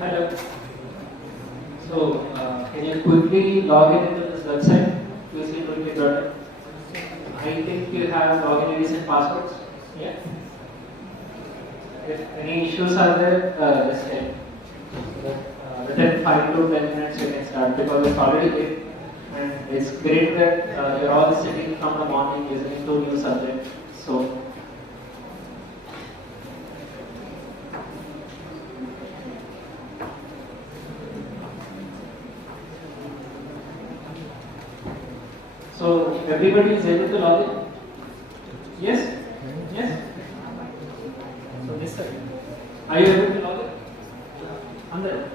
Hello. So, can you quickly log in into this website? qc20.in. I think you have login IDs and passwords. Yeah. If any issues are there, just tell me. So that within 5 to 10 minutes you can start because it's already late. And it's great that you're all sitting from the morning listening to new subject. So everybody is able to log in? Yes? Yes? So this side. Are you able to log in? Under?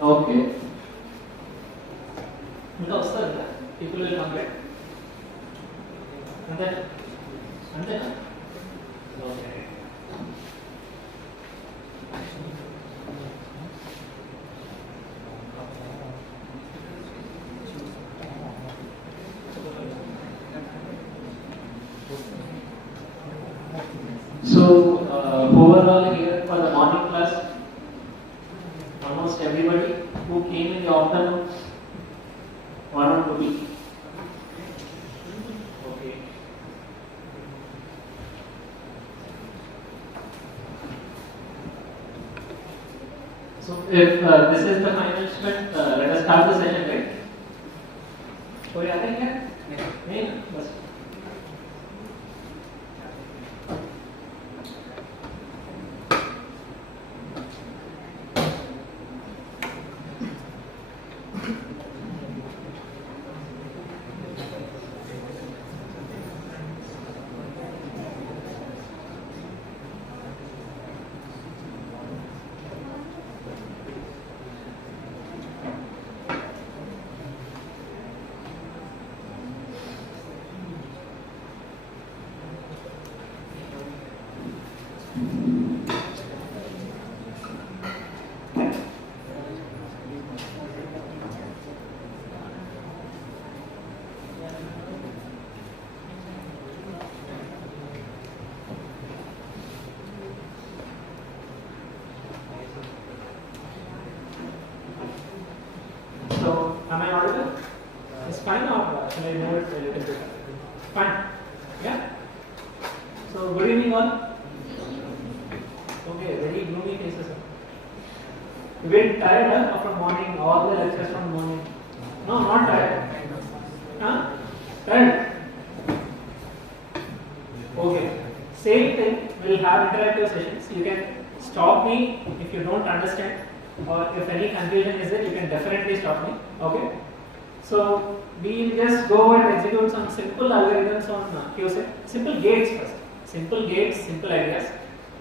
Okay. No, sir. People will come back. Under? Okay. So, who are all here for the morning class? Almost everybody who came in the afternoon? One or two people? Okay. So, if this is the final step, let us start the session, right? कोई आता है क्या? नहीं ना, बस. So, am I audible? It's fine or shall I move it a little bit? Fine. Yeah? So, good evening all. Okay, very gloomy faces. You been tired from morning, all the lectures from morning? No, not tired. Huh? Tired? Okay. Same thing, we'll have interactive sessions. You can stop me if you don't understand. Or if any confusion is there, you can definitely stop me. Okay? So we'll just go and execute some simple algorithms on QC. Simple gates first. Simple gates, simple ideas.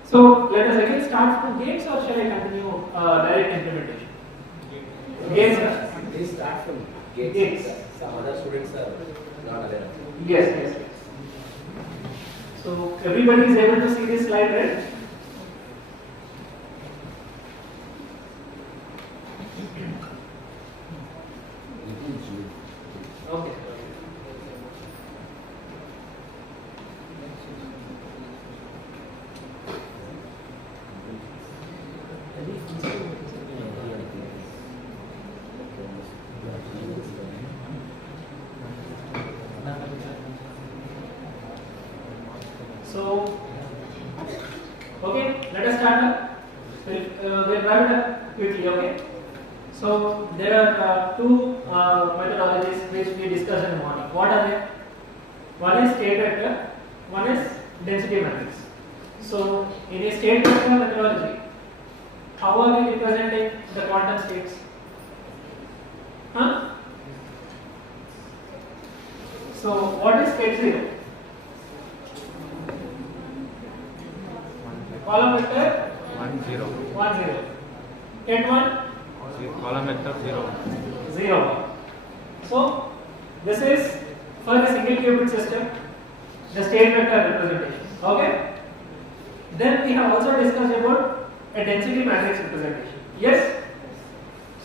So let us again start from gates, or shall I continue direct implementation? Gates first. They start from gates. Gates. Some other students are not aware of it. Yes. So everybody is able to see this slide, right? Okay. So, okay, let us start now. We'll wrap it up quickly, okay? So, there are two methodologies which we discussed in the morning. What are they? One is state vector, one is density matrix. So, in a state vector methodology, how are we representing the quantum states? Huh? So, what is state 0? Column vector 1 0 1 0. State 1 column vector 0 0. So this is for a single qubit system, the state vector representation. Okay. Then we have also discussed about a density matrix representation. Yes.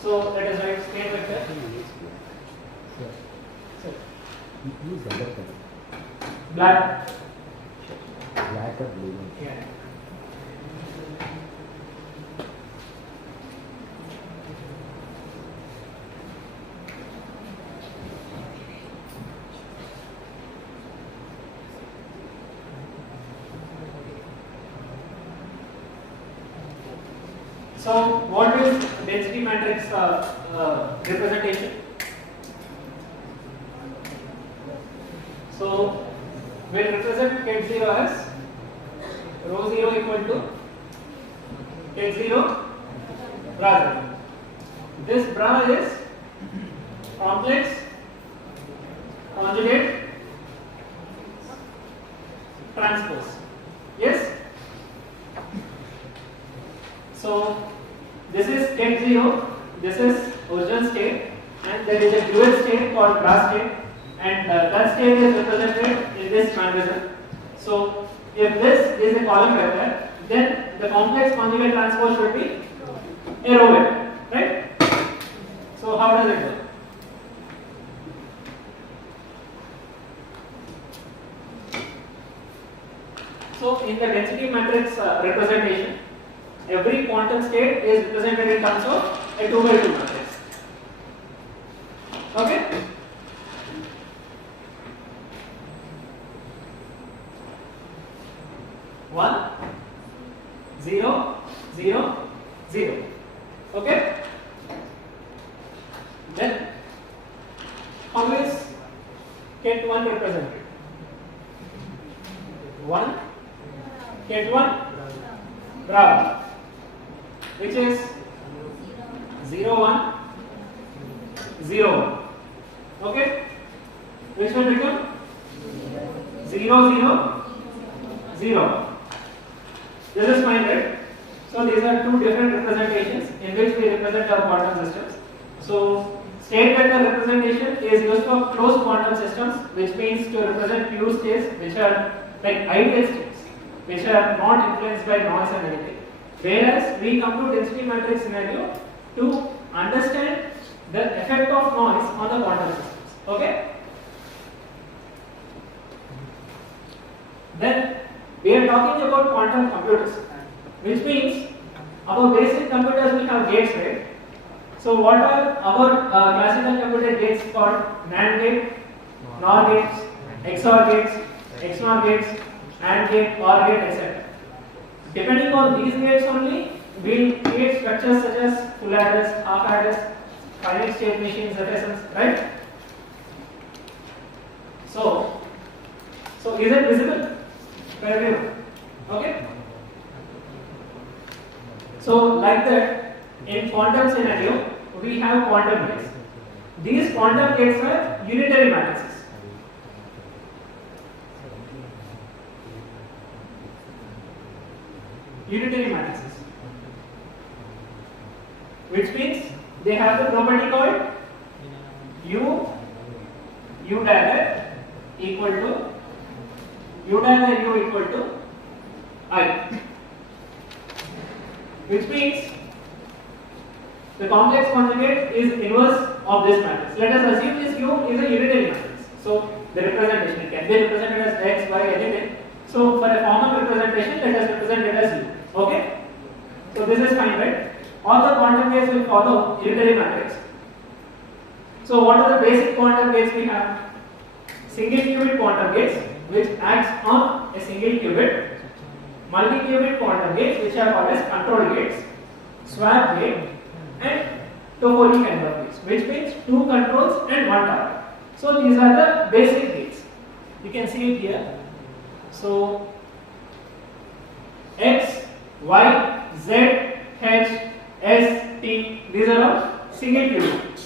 So let us write state vector. Black. Black or blue? Yeah. So what is density matrix representation? So we'll represent ket 0 as rho 0 equal to ket 0 bra 0. This bra is complex conjugate transpose. Yes? So this is ket 0, this is original state, and there is a dual state called bra state, and that state is represented in this mannerism. So if this is a column vector, then the complex conjugate transpose should be a row vector, right? So how does it work? So in the density matrix representation, every quantum state is represented in terms of a 2 by 2 matrix. Okay? One, 0, 0, 0. Okay? Then how is ket 1 represented? 1, ket 1 bra, which is 0, 1, 0, 1. Okay? Which will become 0, 0, 0. This is fine, right? So these are two different representations in which we represent our quantum systems. So state vector representation is used for closed quantum systems, which means to represent pure states which are like ideal states, which are not influenced by noise and anything. Whereas we come to density matrix scenario to understand the effect of noise on the quantum systems. Okay? Then we are talking about quantum computers, which means our basic computers will have gates, right? So what are our classical computer gates called? NAND gate, NOR gates, XOR gates, XNOR gates, AND gate, OR gate, etc. Depending on these gates only, we will create structures such as full address, half address, finite state machines, FSMs, right? So is it visible for everyone? Okay? So like that, in quantum scenario, we have quantum gates. These quantum gates are unitary matrices. Unitary matrices, which means they have the property called U dagger equal to I, which means the complex conjugate is inverse of this matrix. Let us assume this U is a unitary matrix. So the representation can be represented as X, Y, anything. So for a formal representation, let us represent it as U. Okay? So this is fine, right? All the quantum gates will follow unitary matrix. So what are the basic quantum gates we have? Single qubit quantum gates, which acts on a single qubit. Multi-qubit quantum gates, which are called as control gates. Swap gate and Toffoli kind of gates, which means two controls and one target. So these are the basic gates. You can see it here. So X, Y, Z, H, S, T, these are all single qubit,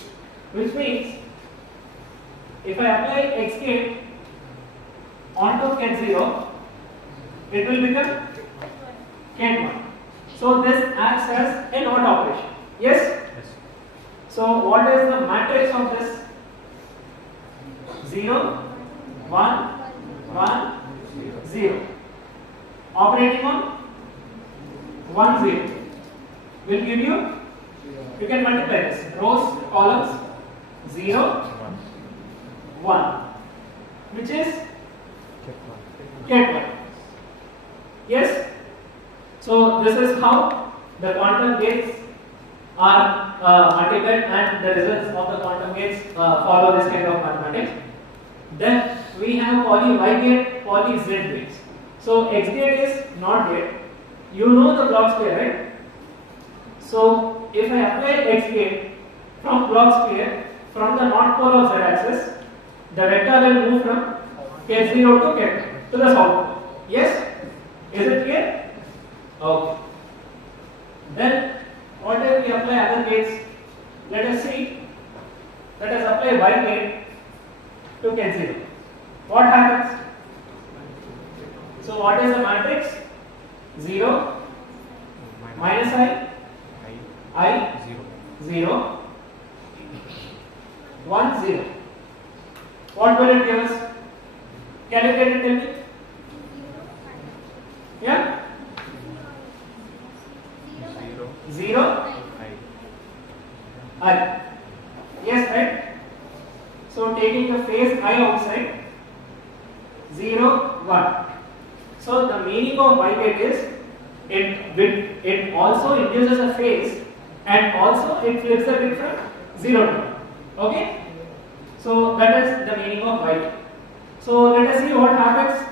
which means if I apply X gate onto ket 0, it will become ket 1. So this acts as a NOT operation. Yes? So what is the matrix of this? 0, 1, 1, 0. Operating on 1, 0 will give you can multiply this, rows, columns, 0, 1, which is ket 1. Yes? So this is how the quantum gates are multiplied, and the results of the quantum gates follow this kind of mathematics. Then we have poly Y gate, poly Z gates. So X gate is NOT gate. You know the blocks here, right? So if I apply x gate from block sphere from the north pole of z axis, the vector will move from K0 to K to the south pole. Yes? Is it clear? Okay. Then what if we apply other gates? Let us see. Let us apply y gate to K0. What happens? So what is the matrix? 0, minus I, 0, 1, 0. What will it give us? Calculate it, tell me. Yeah? 0, I. Yes, right? So taking the phase I outside, 0, 1. So the meaning of y gate is it also induces a phase and also it flips the bit from 0 to 1. Okay? So that is the meaning of y gate. So let us see what happens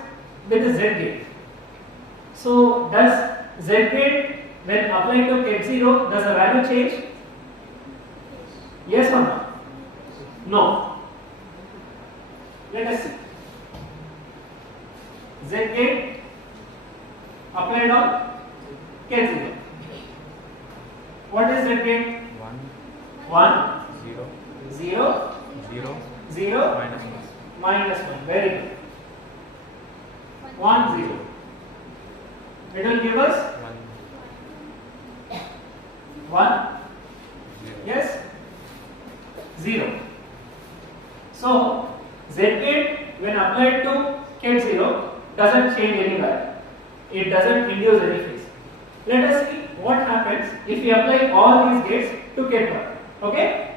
with the z gate. So does z gate when applied to K0, does the value change? Yes or no? No. Let us see. Z gate applied on K0. What is Z gate? 1, 0, 0, minus 1. Very good. 1, 0. It will give us 1. Yes? 0. So Z gate when applied to K0 doesn't change any value. It doesn't induce any phase. Let us see what happens if we apply all these gates to K1. Okay?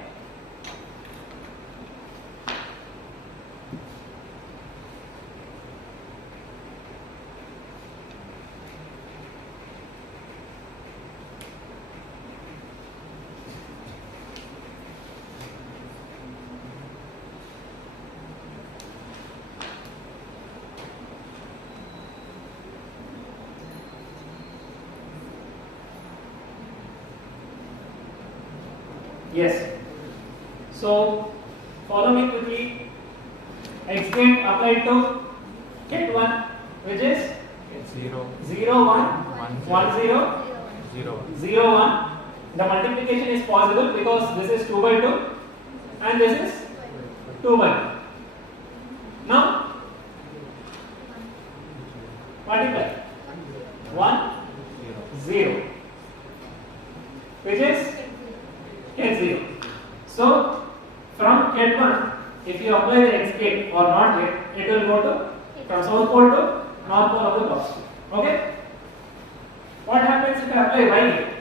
Yes. So follow me quickly. X gate applied to K1, which is 0, 1, 1, 0, 0, 1. The multiplication is possible because this is 2 by 2 and this is 2 by 2. Now multiply 1, 0, which is K0. So from K1, if you apply the X gate or NOT gate, it will go to from south pole to north pole of the box. Okay? What happens if I apply Y gate?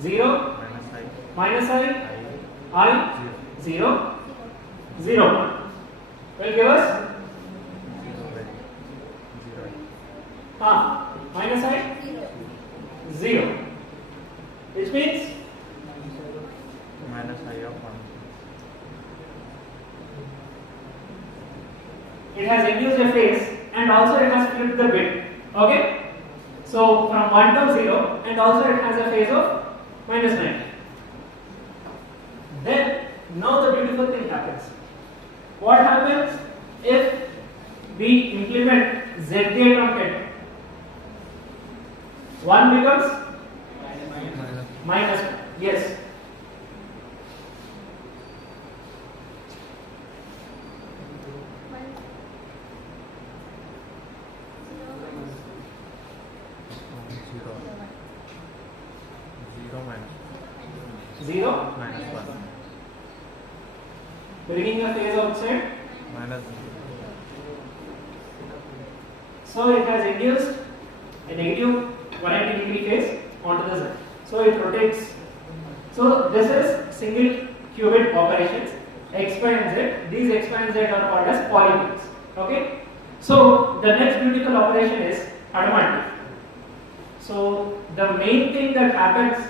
0, minus I, 0, 0, 1. Will give us minus I, 0, which means minus I of 1. it has induced a phase and also it has flipped the bit. Okay? So from 1 to 0 and also it has a phase of minus 90. Then now the beautiful thing happens. What happens if we implement Z gate on K2? 1 becomes minus 1. Yes. Zero minus 1. Bringing a phase outside. Minus So it has induced a negative 180 degree phase onto the Z. So it rotates. So this is single qubit operations. X, Y and Z. These X, Y and Z are called as polynomials. Okay. So the next beautiful operation is automatic. So the main thing that happens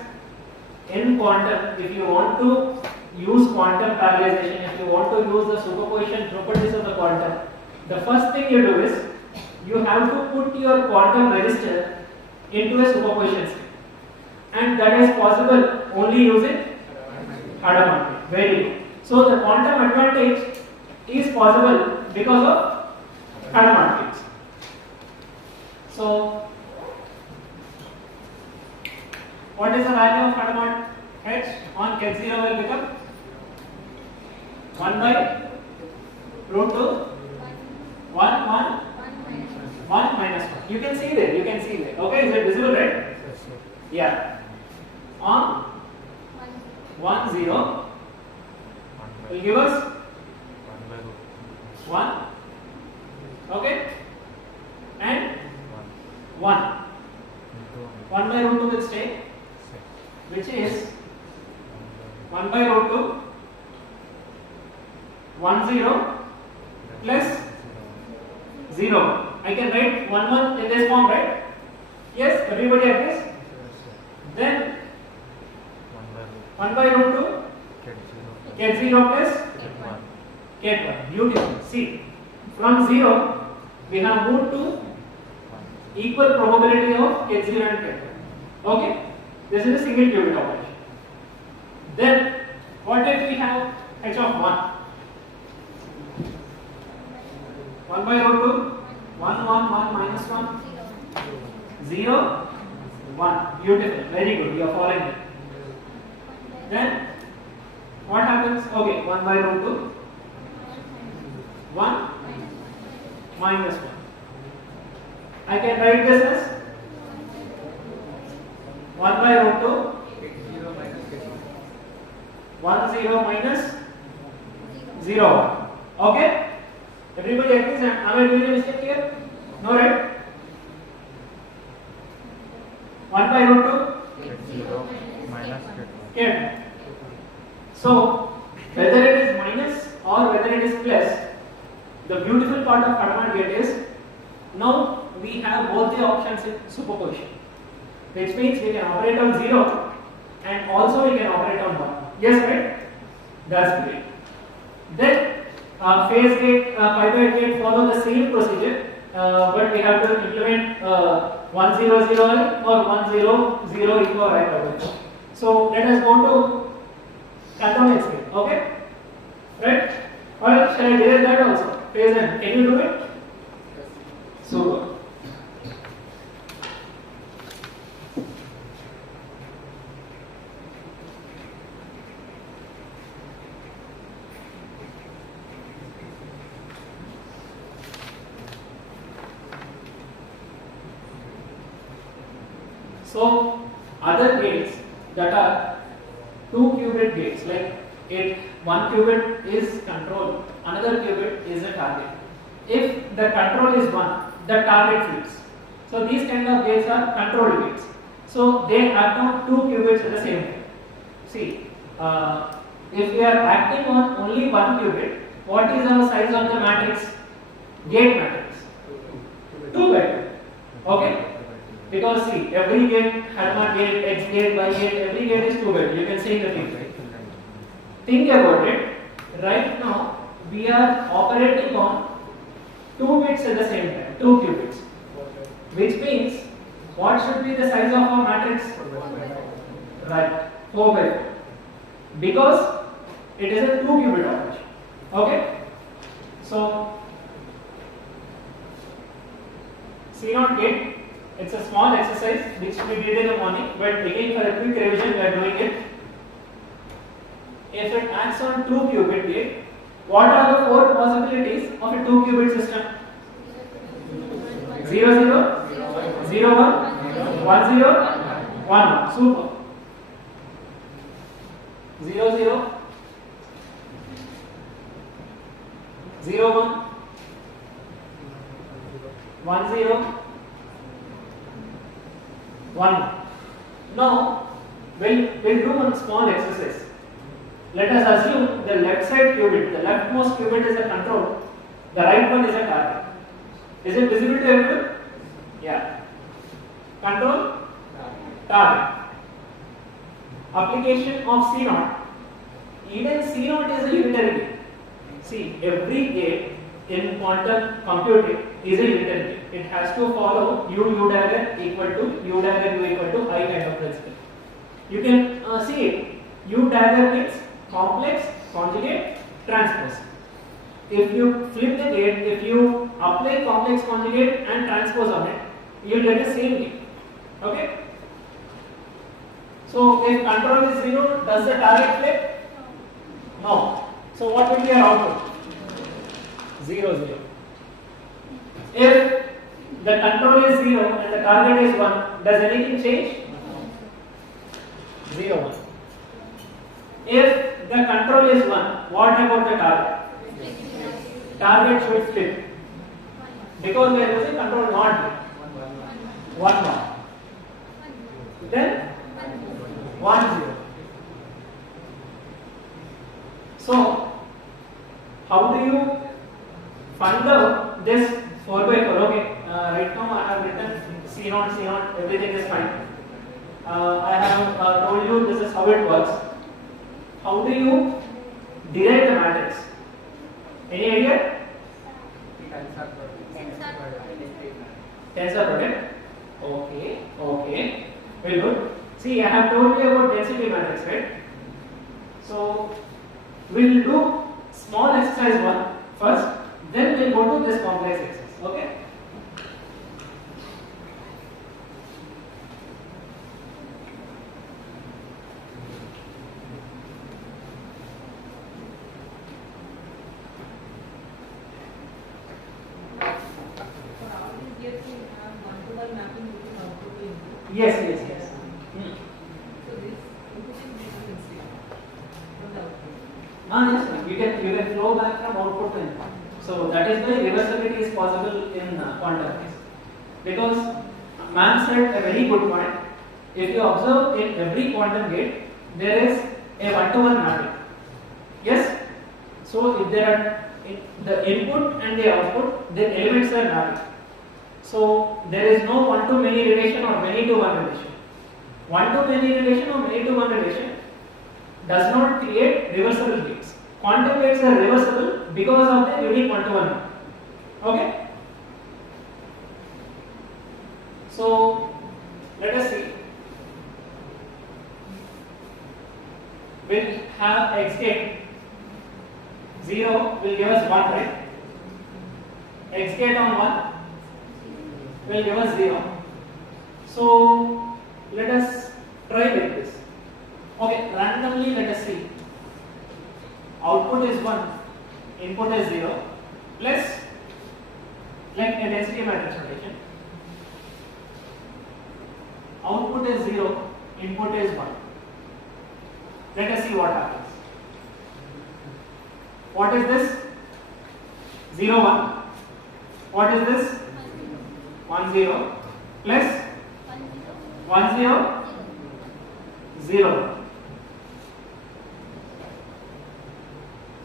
in quantum, if you want to use quantum parallelization, if you want to use the superposition properties of the quantum, the first thing you do is you have to put your quantum register into a superposition state, and that is possible only using Hadamard gate. Very good. So the quantum advantage is possible because of Hadamard gates. So what is the value of Hadamard H on H0 will become 1 by root 2 1 minus 1. You can see there. Okay, is it visible, right? Yeah. On 1 0 will give us 1. Okay, and 1 by root 2 will stay, which is 1 by root 2 1 0 plus 0. I can write 1 1 in this form, right? Yes, everybody agrees? Then 1 by root 2 get 0 plus get 1. Beautiful. See, from 0 we have moved to equal probability of get 0 and get 1. Okay, this is a single qubit operation. Then what if we have h of 1? 1 by root 2 1 minus 1 0 1. Beautiful, very good, you are following it. Then what happens? Okay, 1 by root 2 1 minus 1. I can write this as 1 by root 2 1 0 minus 0 1. Okay, everybody agrees? Am I doing a mistake here? No, right? 1 by root 2 0 minus get 1. So whether it is minus or whether it is plus, the beautiful part of Hadamard gate is now we have both the options in superposition, which means we can operate on 0 and also we can operate on 1. Yes, right? That's great. Then phase gate, pivot gate follow the same procedure, but we have to implement 1 0 0 or 1 0 0 equal right pivot. So let us go to cantonese gate. Okay, right? Or shall I derive that also? Phase n. Can you do it? Super. So other gates that are 2 qubit gates, like one qubit is control, another qubit is a target. If the control is 1, the target flips. So these kind of gates are control gates. So they act on 2 qubits at the same time. See, if we are acting on only 1 qubit, what is our size of the matrix? Gate matrix 2 by 2. Okay. Because see, every gate, Hadamard gate, X gate, Y gate, every gate is 2 by 2. You can see in the picture. Think about it. Right now, we are operating on 2 bits at the same time, 2 qubits. Which means, what should be the size of our matrix? Right, 4 by 4. Because it is a 2 qubit operation. Okay? So, C0 gate. It's a small exercise which we did in the morning, but again for a quick revision we are doing it. If it acts on 2 qubit gate, what are the 4 possibilities of a 2 qubit system? 0 0, 0 1, 1 0, 1 1. Super. 0 0, 0 1, 1 0, 1. Now, we'll do one small exercise. Let us assume the left side qubit, the leftmost qubit is a control, the right one is a target. Is it visible to everyone? Yeah. Control, target. Application of C0. Even C0 is a unitary gate. See, every gate in quantum computing is a utility. It has to follow u dagger equal to u dagger u equal to I kind of principle. You can see it. U dagger means complex, conjugate, transpose. If you flip the gate, if you apply complex, conjugate and transpose on it, you will get the same gate. Okay? So if control is 0, does the target flip? No. So what will be your output? 0, 0. If the control is 0 and the target is 1, does anything change? 0, 1. If the control is 1, what about the target? Target should flip. Because we are using control not 1, 1. Then 1, 0. So, how do you find out this 4 by 4? Okay, right now I have written C0, C0, everything is fine. I have told you this is how it works. How do you derive the matrix? Any idea? Tensor product. Okay, okay, very good. See, I have told you about density matrix, right? So, we'll do small exercise 1 first, then we'll go to this complex exercise. Okay? Yes, yes, yes. So this efficiency from the output. Yes, ma'am. You can flow back from output to input. So that is why reversibility is possible in quantum case. Because man said a very good point. If you observe in every quantum gate, there is a one-to-one mapping. Yes. So if there are the input and the output, the elements are mapping. So there is no one-to-many relation or many-to-one relation. One-to-many relation or many-to-one relation does not create reversible gates. Quantum gates are reversible because of the unique one-to-one map. Okay? So let us see. We'll have x gate 0 will give us 1, right? X gate on 1 will give us 0. So let us try like this. Okay, randomly let us see. Output is 1, input is 0, plus like a density matrix notation. Output is 0, input is 1. Let us see what happens. What is this? 0, 1. What is this? 1, 0 plus 1, 0, 0.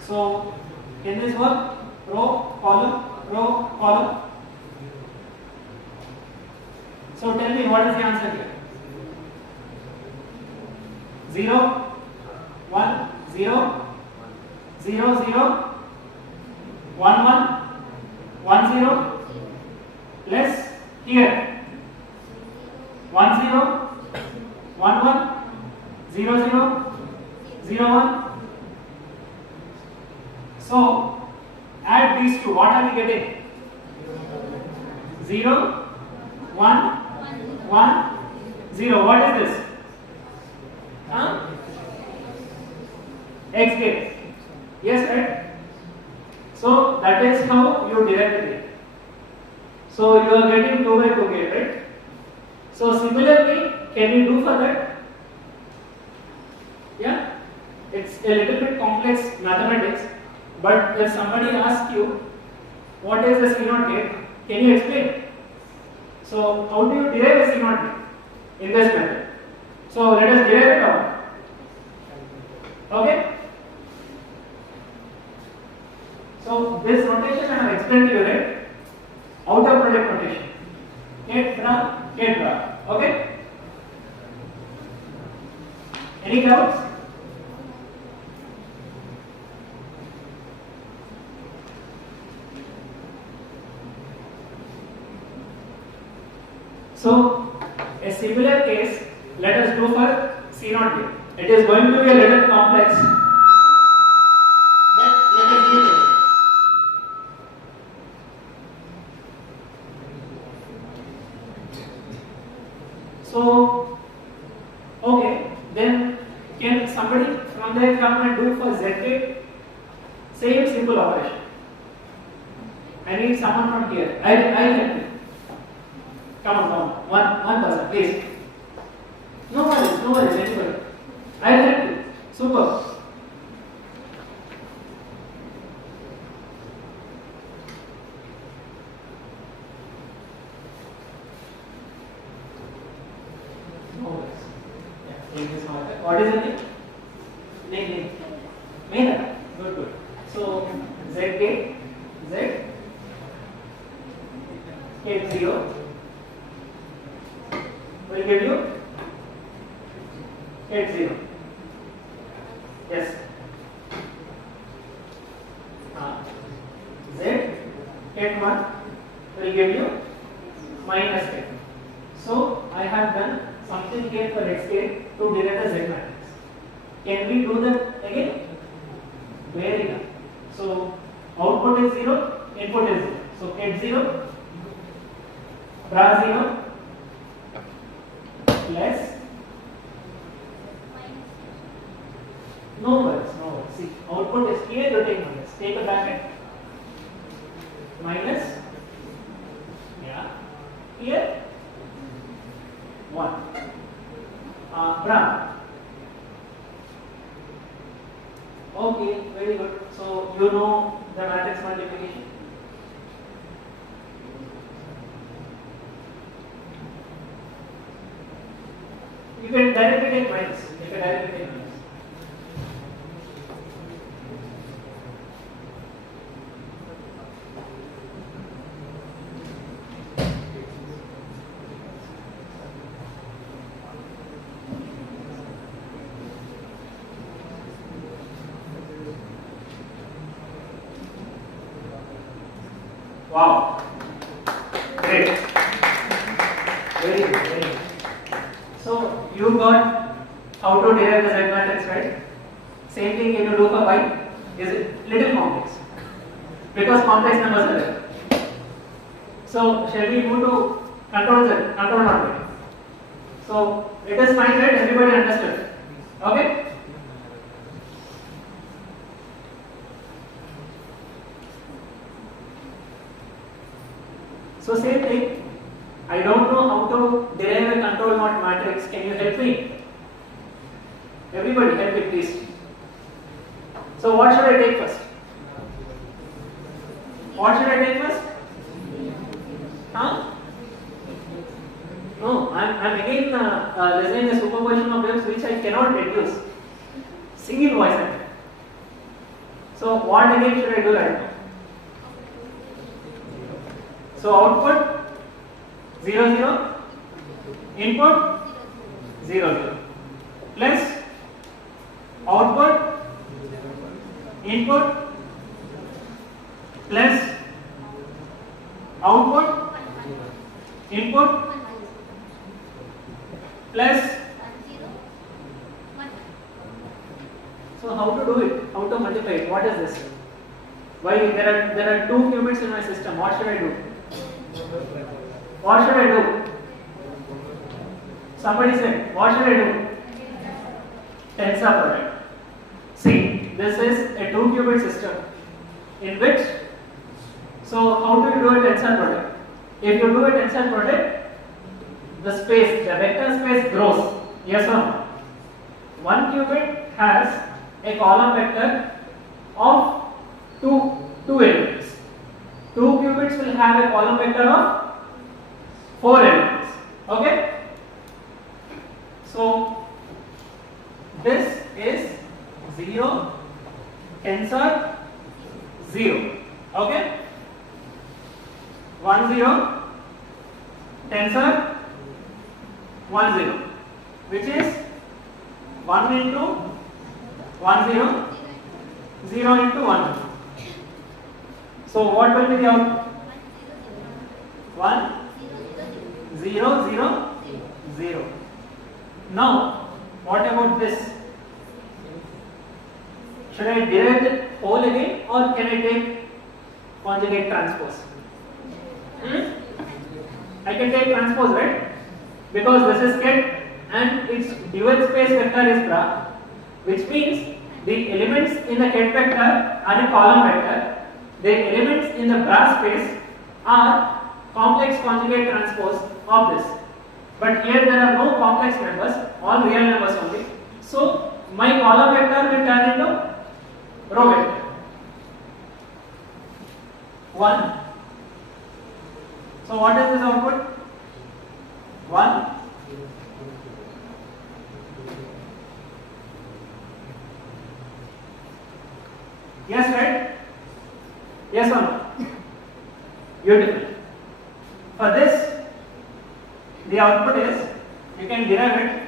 So, can this work? Row, column. So, tell me what is the answer here? 0, 1, 0, 0, 0, 1, 1, 1, 0, plus here 1, 0, 1, 1, 0, 0, 0, 1. So add these two. What are we getting? 0, 1, 1, 0. What is this? X gate. Yes, right? So that is how you derive the gate. So you are getting 2 by 2 gate, right? So similarly, can we do for that? Yeah? It's a little bit complex mathematics, but if somebody asks you, what is the C0 gate? Can you explain? So how do you derive a C0 gate in this method? So let us derive it out. Okay? So this notation I have explained to you, right? Outer product notation. Gate bra. Okay? Any doubts? So a similar case, let us do for C0 gate. It is going to be a little complex, but let us do it. So, okay, then can somebody from there come and do for Z gate? Same simple operation. I need someone from here. I'll help you. Come on. One person, please. No worries, anybody. I'll help you. Super. No worries. Yeah, take this one. What is the name? Name. Mena. Good. So Z gate, Z gate 0 will give you gate 0. Yes. Z gate 1 will give you minus gate. So I have done something here for X gate to derive the Z matrix. Can we do that again? Very good. So output is 0, input is 0. So gate 0, bra 0 plus, no worries. See, output is here, you take minus. Take a bracket. Minus, yeah, here 1. Bra. Okay, very good. So you know the matrix multiplication. You can directly take minus. Wow, great, very good. So you got how to derive the Z matrix, right? Same thing can you do for Y? Is it little complex? Because complex numbers are there. So shall we move to control Z, control not Y? So it is fine, right? Everybody understood? Okay? So same thing, I don't know how to derive a control not matrix. Can you help me? Everybody help me please. So what should I take first? Huh? No, I'm again designing a superposition of waves which I cannot reduce. Single voice I can. So what again should I do right now? So output 0 0, input 0 0, plus output input plus output input plus. So how to do it? How to multiply it? What is this? Why there are 2 qubits in my system? What should I do? What should I do? Somebody said, what should I do? Tensor product. See, this is a 2 qubit system in which, so how do you do a tensor product? If you do a tensor product, the vector space grows. Yes or no? 1 qubit has a column vector of two elements. 2 qubits will have a column vector of 4 elements. Okay? So this is 0 tensor 0. Okay? 1 0 tensor 1 0, which is 1 into 1 0, 0 into 1 0. So what will be the output? 1 0, 0, 0. Now, what about this? Should I derive the whole again or can I take conjugate transpose? I can take transpose, right? Because this is ket and its dual space vector is bra, which means the elements in the ket vector are a column vector. The elements in the bra space are complex conjugate transpose of this. But here there are no complex members, all real numbers only. So my column vector will turn into row vector. 1. So what is this output? 1. Yes, right? Yes or no? Beautiful. For this, the output is, you can derive it.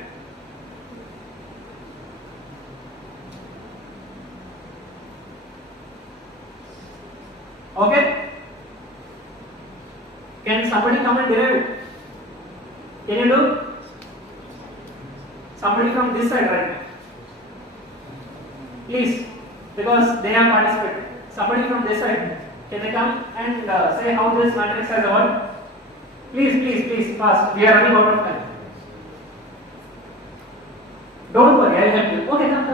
Okay? Can somebody come and derive it? Can you do? Somebody from this side right now. Please, because they have participated. Somebody from this side, can they come and say how this matrix has evolved? Please, fast. We are running out of time. Don't worry, I will help you. Okay, come.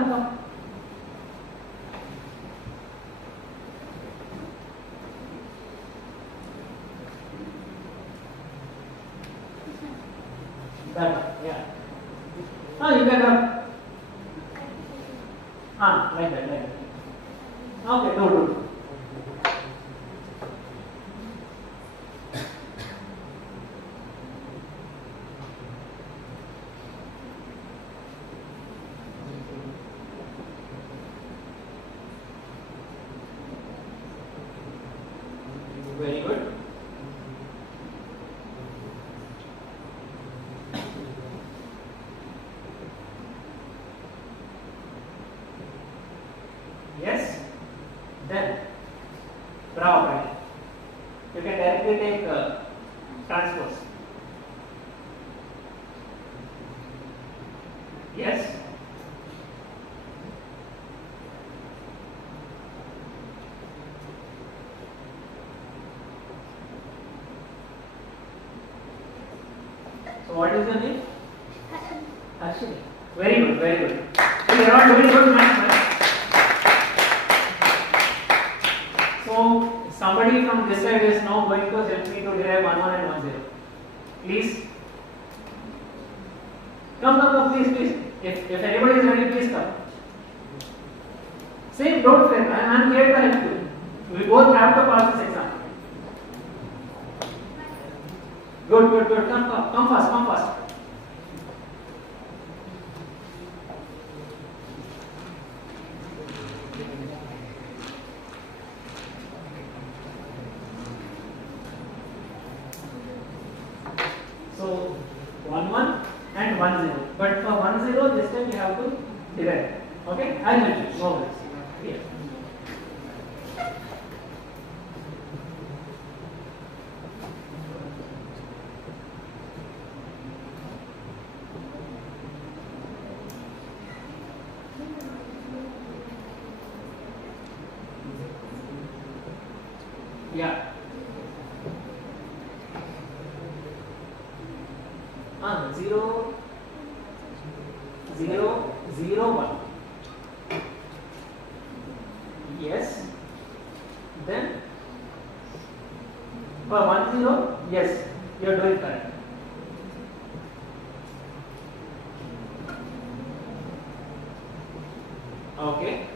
That one, yeah. You can rub. Like that. Okay, do. Very good. Yes. Then bra operator. You can directly take transpose. Yes. So what is your name? Ashwini. Very good. So you are doing good maths, right? So somebody from this side is now going to help me to derive 1, 1 and 1, 0. Please. Come, please. If anybody is ready, please come. Same, don't fear. I am here to help you. We both have to pass this exam. Good. Come fast. So 1, 1 and 1, 0. But for 1, 0, this time you have to derive. Okay? I will help you. No worries. Here. Yeah. 0, 0, 0, 1. Yes. Then for 1, 0, yes, you are doing correct. Okay.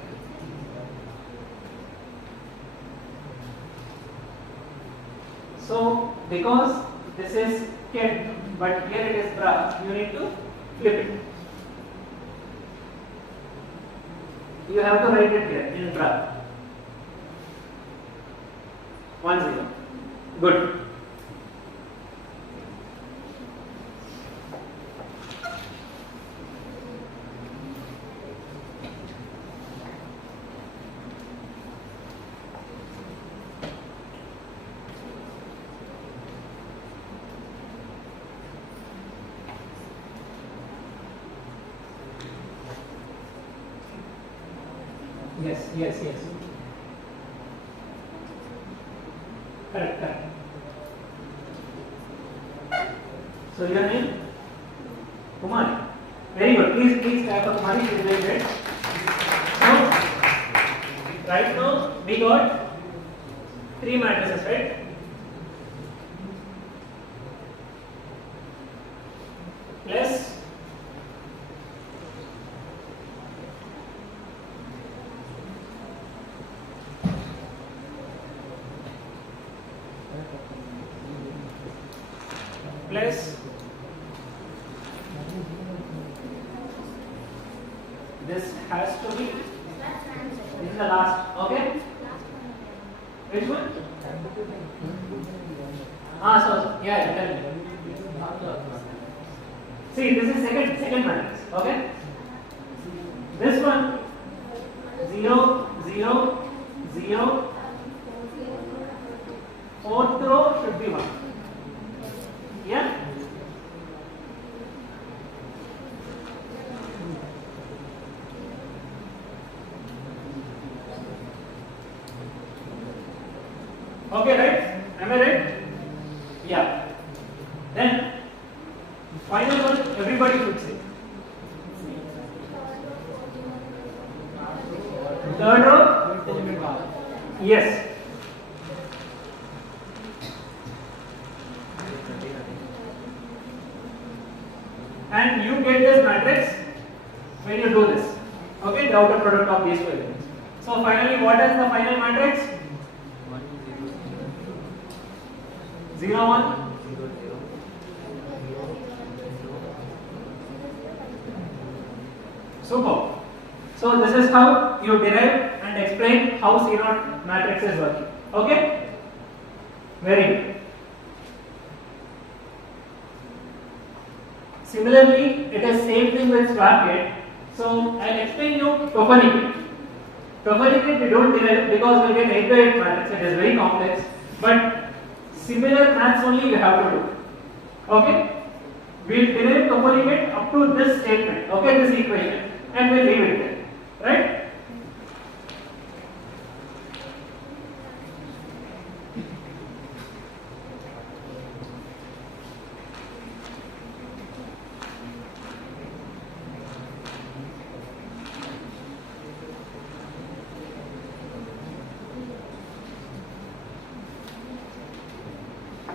So because this is ket, but here it is bra, you need to flip it. You have to write it here in bra. 1, 0. Good. Yes, yes, yes. Correct, correct. So your name? Kumari. Very good. Please clap for Kumari. She is very great. So right now we got 3 matrices, right? Plus this has to be, this is the last, okay? Which one? So yeah, tell me. See, this is second matrix, okay? This one 0, 0, 0, 4th row should be 1. Yeah? Okay, right? Am I right? Yeah. Then final one, everybody should say. 3rd row? Yes. And you get this matrix when you do this. Okay, the outer product of these two elements. So finally, what is the final matrix? 0, 1. Super. So this is how you derive and explain how C0 matrix is working. Okay? Very good. Similarly, it is same thing with swap gate. So I will explain you Toffoli gate. Toffoli gate we don't derive because we will get 8 by 8 matrix. It is very complex. But similar maths only you have to do. Okay? We will derive Toffoli gate up to this statement. Okay, this equation, and we will leave it there. Right?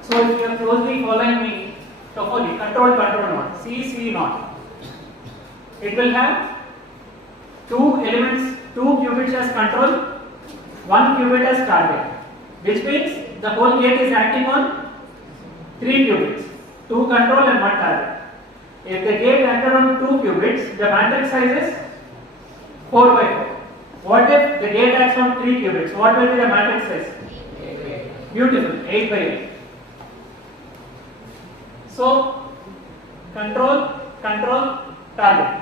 So if you are closely following me, Toffoli, control not, C not. It will have 2 elements, 2 qubits as control, 1 qubit as target, which means the whole gate is acting on 3 qubits, 2 control and 1 target. If the gate acted on 2 qubits, the matrix size is 4 by 4. What if the gate acts on 3 qubits? What will be the matrix size? 8 by 8. Beautiful, 8 by 8. So, control, target.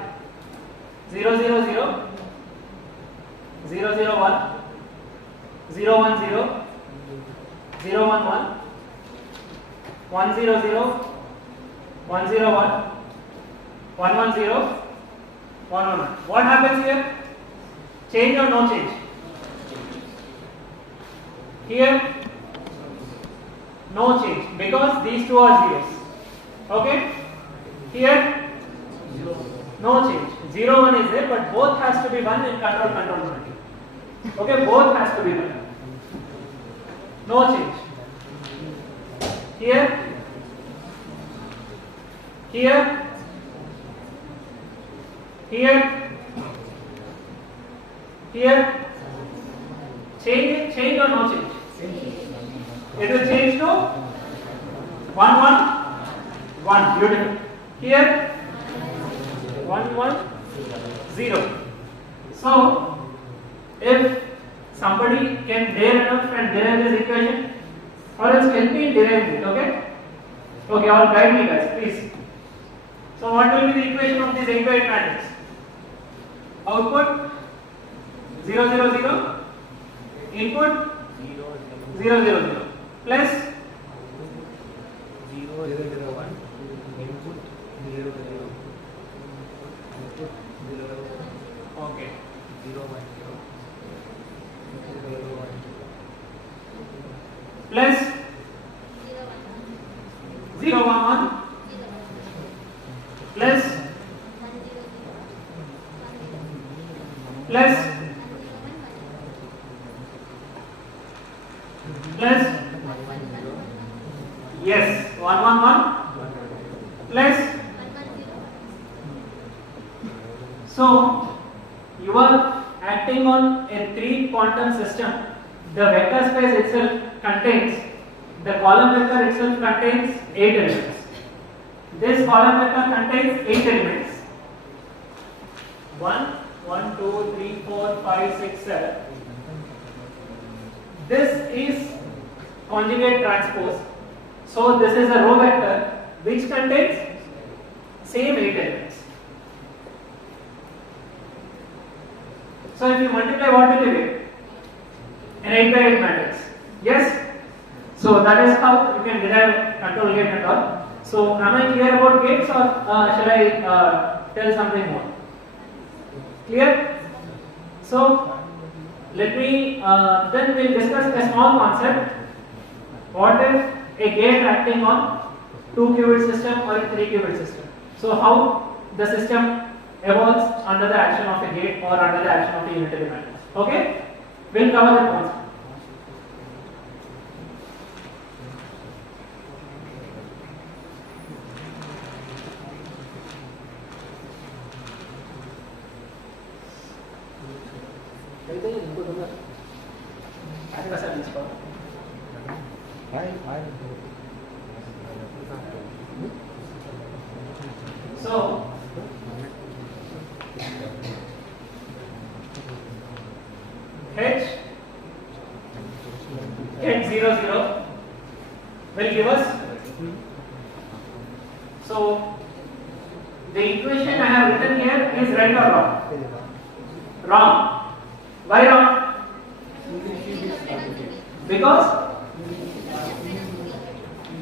0, 0, 0, 0, 0, 1, 0, 1, 0, 0, 1, 1, 1, 0, 0, 1, 0, 1, 1, 1, 0, 1, 1, 1. What happens here? Change or no change? Here, no change because these two are zeros. Okay? Here, no change. 0, 1 is there, but both has to be 1 in control unity. Okay, both has to be 1. No change. Here, here, here, here. Change or no change? It will change to 1, 1, 1. Beautiful. Here, 1, 1, 0. So, if somebody can dare enough and derive this equation, or else help me in deriving it, okay? Okay, all guide me guys, please. So, what will be the equation of this 8 by 8 matrix? Output 0, 0, 0, input 0, 0, 0, plus 0, 0, 0, 1. Input 0, 0, 0. Output 0, 0, 1. okay. 0, 1, 0. plus 0 1 1 plus plus plus yes 1 1 1 plus. So you are acting on a 3 quantum system. The vector space itself contains, the column vector itself contains 8 elements. This column vector contains 8 elements. 1 1 2 3 4 5 6 7. This is conjugate transpose. So this is a row vector which contains same 8 elements. So if you multiply, what will you get? An 8 by 8 matrix. Yes? So that is how you can derive control gate and all. So am I clear about gates, or shall I tell something more? Clear? So let me then we'll discuss a small concept. What if a gate acting on 2 qubit system or a 3 qubit system? So how the system evolves under the action of a gate or under the action of a unitary matrix. Okay? We'll cover that concept. So H 0 0 will give us. So the equation I have written here is right or wrong? Wrong. Why wrong? Because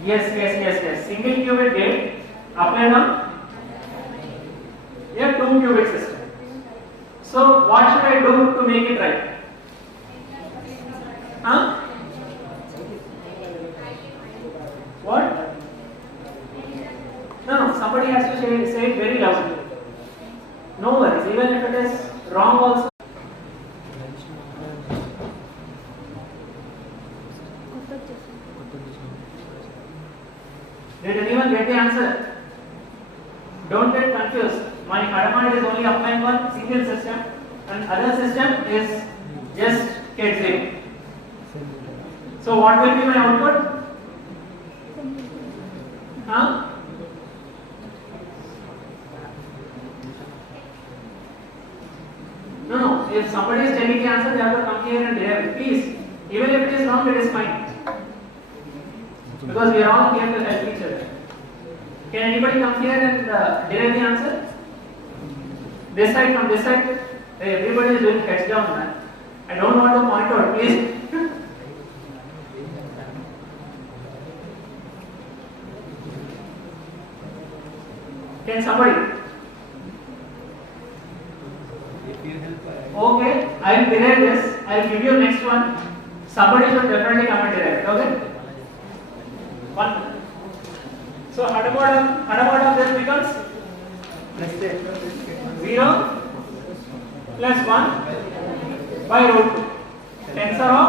yes. Single qubit gate applied on a 2 qubit system. So what should I do to make it right? Huh? What? No, somebody has to say it very loudly. No worries, even if it is wrong also. Did anyone get the answer? Don't get confused. My Hadamard is only applying on single system and other system is just get 0. So what will be my output? Huh? No. If somebody is telling the answer, they have to come here and derive it. Please, even if it is wrong, it is fine. Because we are all here to help each other. Can anybody come here and derive the answer? This side, from this side, everybody is doing heads down, man. I don't want to point out, please. Can somebody? Okay, I will derive this. I will give you next one. Somebody should definitely come and derive it. Okay? One. So Hadamard of this becomes 0 plus 1 by root 2. Tensor of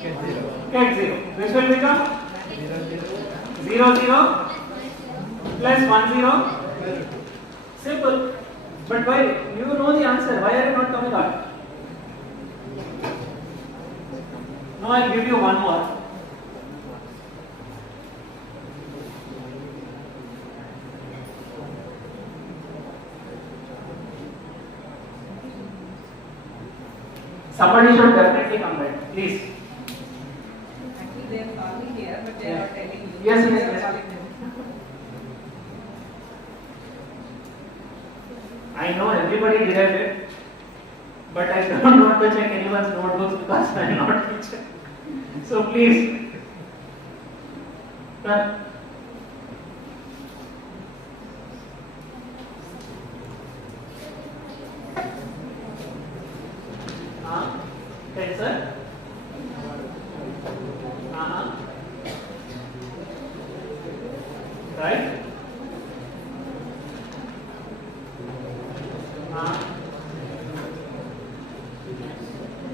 ket 0. This will become 0 0 plus 1 0. Simple. But why? You know the answer. Why are you not coming out? Now I will give you one more. Somebody should definitely come back, please. Actually, they are calling here, but they are not telling you. Yes. They are calling them. I know everybody derived it, but I don't want to check anyone's notebooks because I am not teacher. So please, turn. Tensor. right?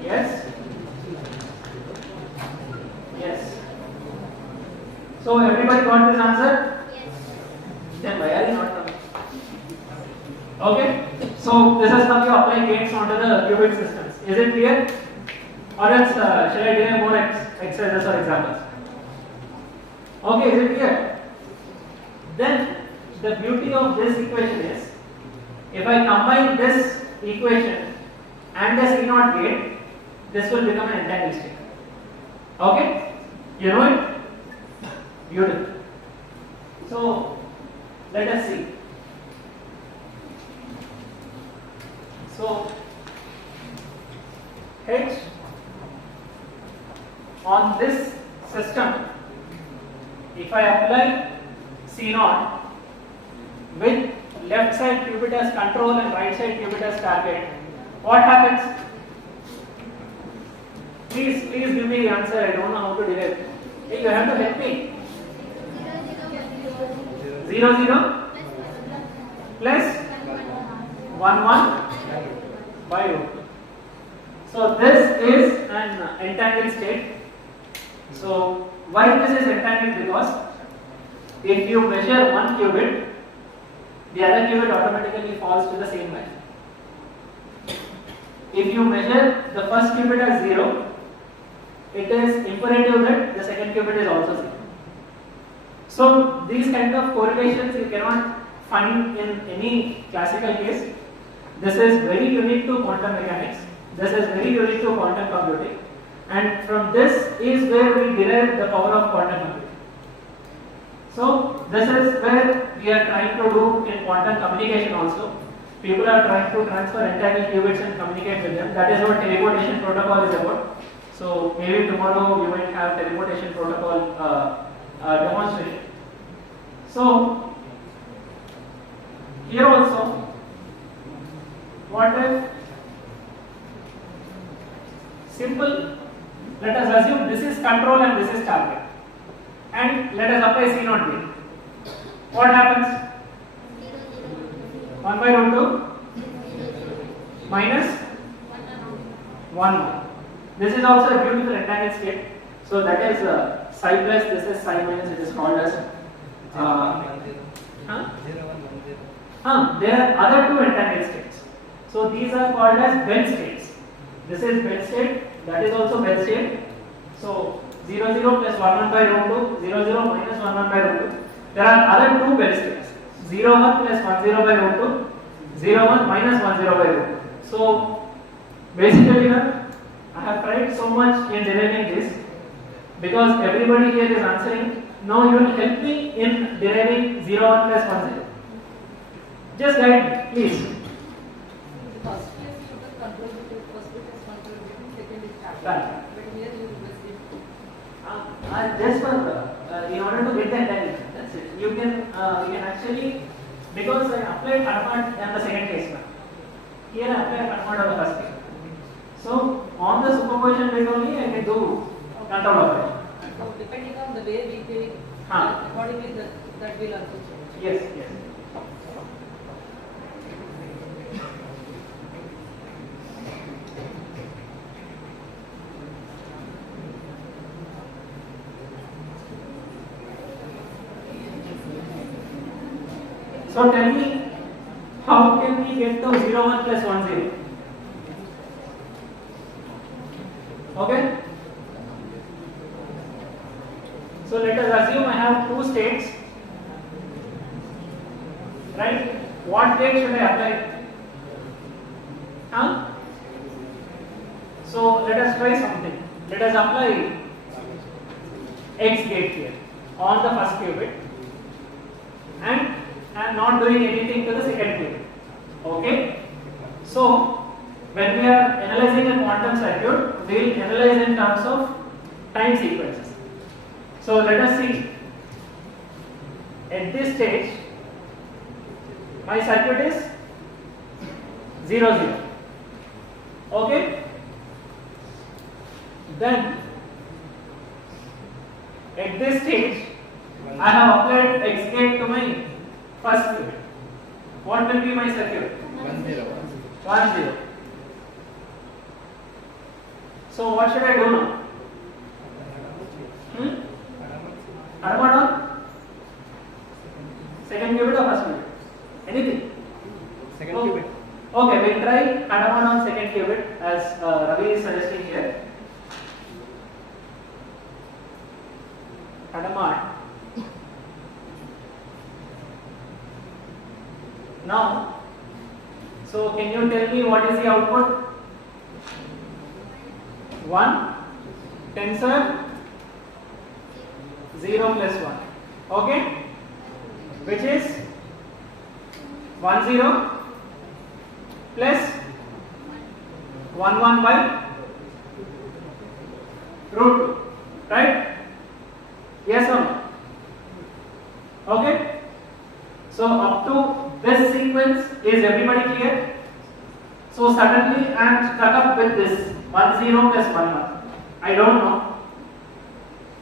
Yes? Yes. So everybody got this answer? Yes. Then why are you not coming? Okay? So this is how you apply gates onto the qubit systems. Is it clear? Or else shall I give you more exercises or examples? Okay, is it clear? Then the beauty of this equation is, if I combine this equation and the C0 gate, this will become an entangled state. Okay? You know it? Beautiful. So let us see. So H on this system, if I apply C0 with left side qubit as control and right side qubit as target, what happens? Please give me the answer. I don't know how to derive. Hey, you have to help me. 0 0 plus 1 1 by root 2. So this is an entangled state. So why this is entangled? Because if you measure one qubit, the other qubit automatically falls to the same value. If you measure the first qubit as 0, it is imperative that the second qubit is also 0. So these kind of correlations you cannot find in any classical case. This is very unique to quantum mechanics. This is very unique to quantum computing. And from this is where we derive the power of quantum computing. So this is where we are trying to do in quantum communication also. People are trying to transfer entangled qubits and communicate with them. That is what teleportation protocol is about. So maybe tomorrow you might have teleportation protocol demonstration. So here also, what if simple, let us assume this is control and this is target, and let us apply C0 gate. What happens? 1 by root 2 minus 1 1. This is also a beautiful entangled state. So that is psi plus, this is psi minus, it is called as there are other two entangled states. So these are called as bell states. This is bell state, that is also bell state. So 0 0 plus 1 1 by root 2, 0 0 minus 1 1 by root 2. There are other two bell states, 0 1 plus 1 0 by root 2, 0 1 minus 1 0 by root 2. So basically I have tried so much in deriving this because everybody here is answering. Now you will help me in deriving 0 1 plus 1 0. Just guide me, please. First place you the control bit, first bit is control bit, second is target. Right. But here you reverse it. Just for in order to get the entanglement, that's it. You can actually, because I applied Harvard in the second case now. Here I applied Harvard on the first case. So on the superposition bit only I can do control operation. So depending on the way we do it, accordingly that will also change. Yes, yes. So tell me, how can we get to 0 1 plus 1 0? Okay? So let us assume I have two states, right? What gate should I apply? So let us try something. Let us apply X gate here on the first qubit, and I am not doing anything to the second qubit. Okay? So when we are analyzing a quantum circuit, we will analyze in terms of time sequences. So let us see. At this stage, my circuit is 0 0. Okay? Then at this stage, I have applied X gate to my first qubit. What will be my circuit? 1 0. 1 0. So what should I do now? Add on second qubit or first qubit? Anything? Second Oh. qubit. Okay, we'll try Hadamard on second qubit as Ravi is suggesting here. Hadamard. Now, so can you tell me what is the output? 1 tensor 0 plus 1. Okay? Which is 1 0 plus 1 1 by root 2. Right? Yes or no? Okay? So up to this sequence, is everybody clear? So suddenly I am stuck up with this 1 0 plus 1 1. I don't know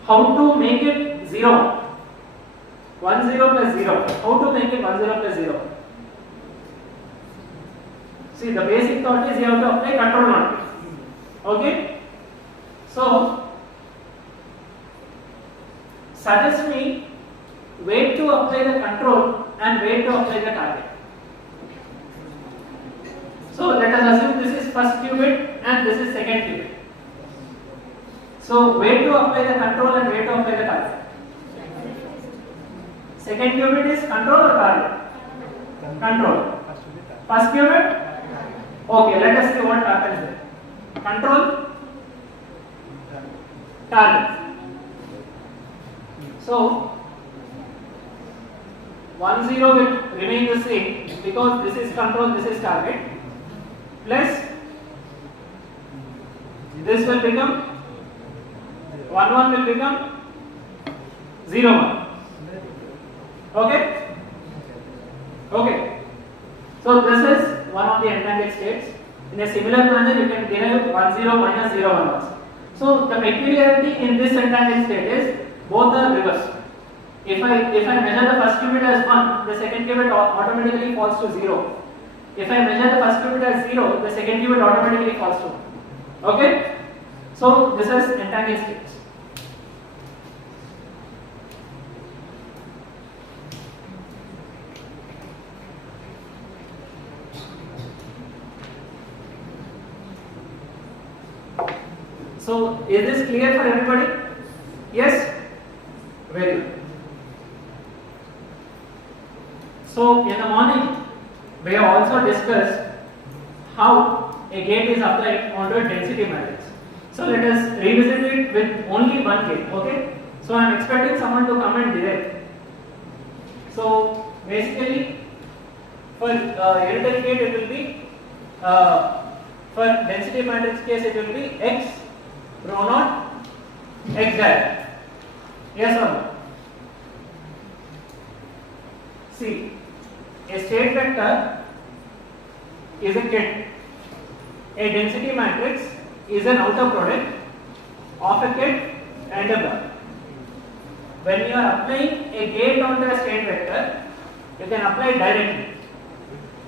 how to make it 0. 1 0 plus 0. How to make it 1 0 plus 0? See, the basic thought is you have to apply control matrix. Okay? So suggest me way to apply the control and way to apply the target. So let us assume this is first qubit and this is second qubit. So way to apply the control and way to apply the target. Second qubit is control or target? Control. First qubit? Okay, let us see what happens there. Control, target. So 1 0 will remain the same because this is control, this is target, plus this will become 1 1 will become 0 1. Okay? Okay. So this is one of the entangled states. In a similar manner, you can derive 1 0 minus 0 1 also. So the peculiarity in this entangled state is both are reversed. If I measure the first qubit as 1, the second qubit automatically falls to 0. If I measure the first qubit as 0, the second qubit automatically falls to 1. Okay? So this is entangled states. So is this clear for everybody? Yes? Very good. So in the morning, we have also discussed how a gate is applied onto a density matrix. So let us revisit it with only one gate. Okay? So I am expecting someone to come and derive. So basically, for unitary gate it will be for density matrix case it will be x rho naught x dash. Yes or no? See, a state vector is a kit. A density matrix is an outer product of a kit and a block. When you are applying a gate onto a state vector, you can apply directly.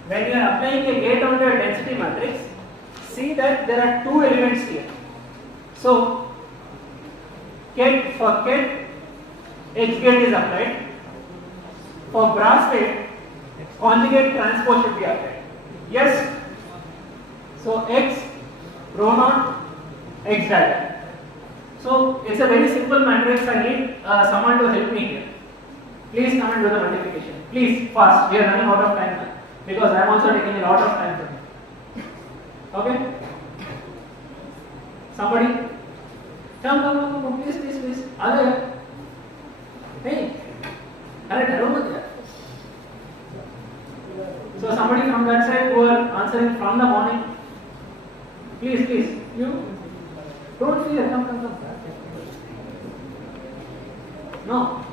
When you are applying a gate onto a density matrix, see that there are two elements here. So, for kit, X gate is applied. For brass state, conjugate transpose should be applied. Yes? So, X rho naught X dash. So, it's a very simple matrix. I need someone to help me here. Please come and do the multiplication. Please, fast. We are running out of time now because I am also taking a lot of time from you. Okay? Somebody? Come, please. Other. Hey, so somebody from that side who are answering from the morning, please, you don't fear, come. No,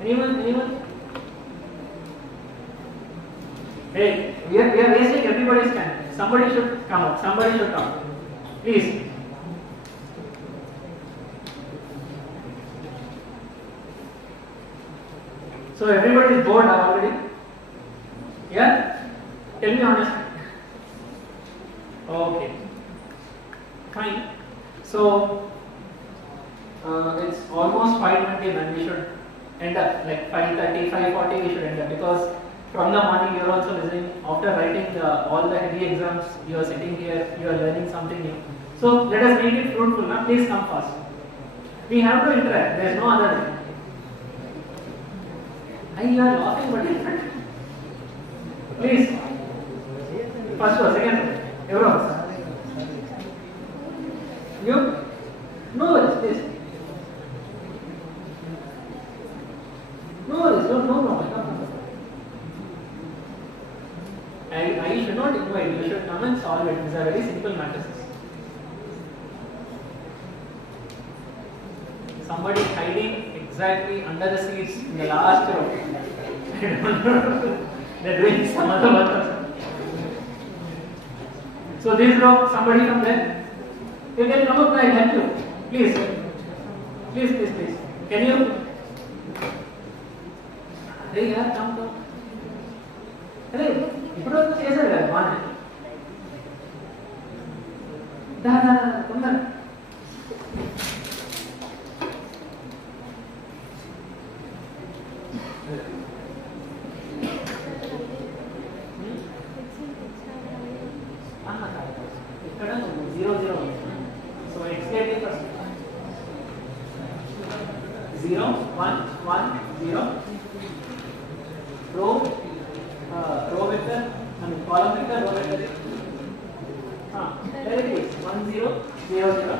anyone? Hey, we are wasting everybody's time. Somebody should come out. Please. So everybody is bored already? Yeah? Tell me honestly. Okay. Fine. So it's almost 5:20 when we should end up, like 5:30, 5:40 we should end up, because from the morning you are also listening. After writing all the heavy exams, you are sitting here, you are learning something new. So let us make it fruitful. Now please come fast. We have to interact. There is no other way. And you are laughing, but different. Please. First or second row. Everyone. You? No worries, please. No worries, no. I should not invite, you should come and solve it. These are very simple matters. Somebody hiding exactly under the seats in the last row. They're doing some other work. So this row, somebody from there. You can come up and help you. Please. Please. Can you? Hey, yeah, come. Hey, ఇప్పుడు చేశారు కదా బాగా. దా తొందర. ఇక్కడ 0 ఉంది. So explain first. 0 1 1 0 row vector and column vector, row vector. There it is 1 0 0 0.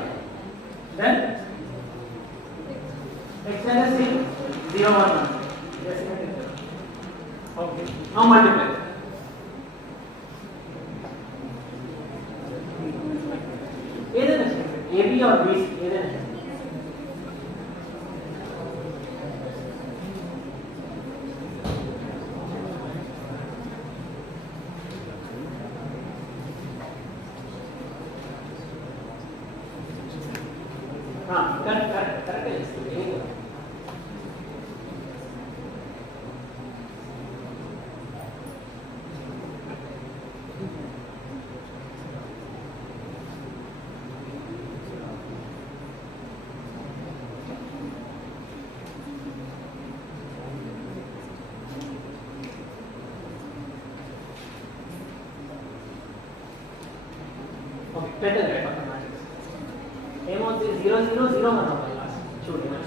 Then x minus 0 1 1. Yes, okay. Now multiply. ఏదైనా AB or BC ఏదైనా. Correct. Okay, better right on the matrix. ఏమవుతుంది 0 0 0 1 అవ్వాలి లాస్ట్. చూడండి.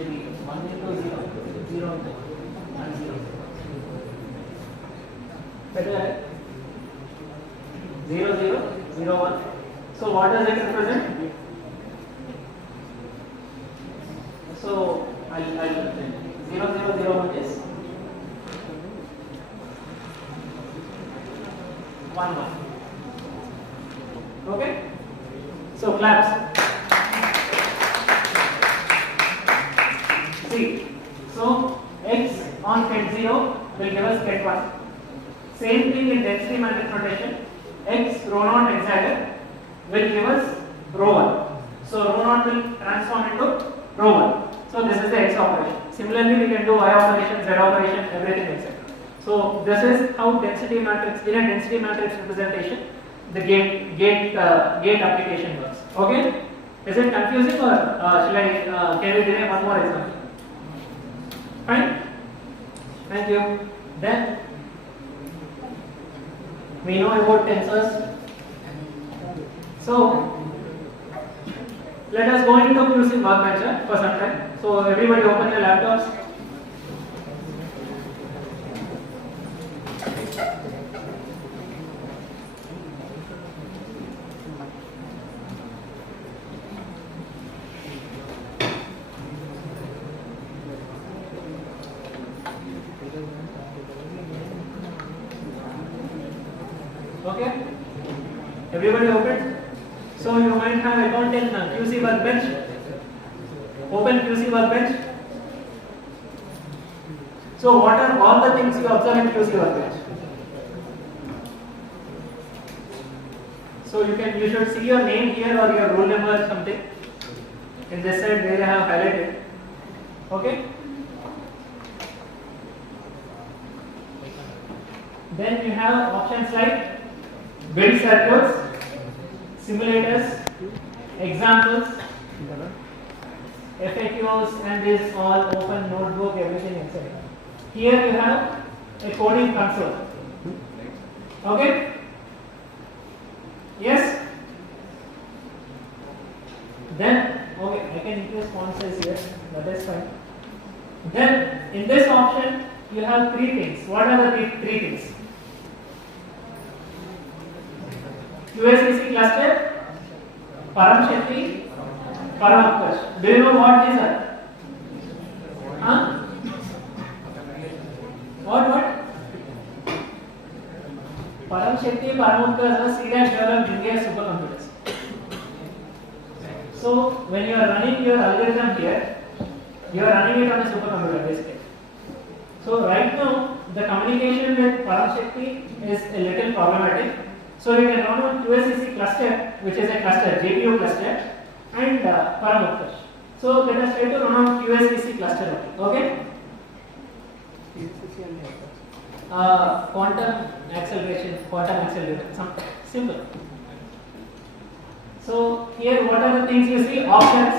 ఇది 1 into 0 0 ఉంటుంది. and 0. Better 0 0 0 1. So what does it represent? So I'll 0 0 0 1 is 1 1. Okay? So claps. See, so x on get 0 will give us get 1. Same thing in density matrix notation. X rho naught x added will give us rho 1. So rho naught will transform into rho 1. So this is the x operation. Similarly, we can do y operation, z operation, everything etc. So this is how density matrix, in a density matrix representation, the gate application works. Okay? Is it confusing or can we derive one more example? Fine? Thank you. Then we know about tensors. So let us go into QC workbench for some time. So everybody open your laptops. Okay? Everybody open? So you might have account in QC workbench. Open QC workbench. So what are all the things you observe in QC workbench? So you should see your name here or your roll number or something. in this side where I have highlighted. Okay. Then you have options like build circuits, simulators, examples, FAQs, and this all open notebook, everything inside. Here you have a coding console. Okay? Yes? Then, okay, I can increase font size here, that is fine. Then, in this option, you have three things. What are the three things? QACC cluster, Param Shakti, Param Utkarsh. Do you know what these are? Huh? What? Param Shakti, Param Utkarsh are C-developed India supercomputers. So, when you are running your algorithm here, you are running it on a supercomputer basically. So, right now, the communication with Param Shakti is a little problematic. So, you can run on QACC cluster, which is a cluster, GPU cluster, and Param Utkarsh. So, let us try to run on QACC cluster only. Okay? Quantum accelerator, something simple. So, here what are the things you see? Options.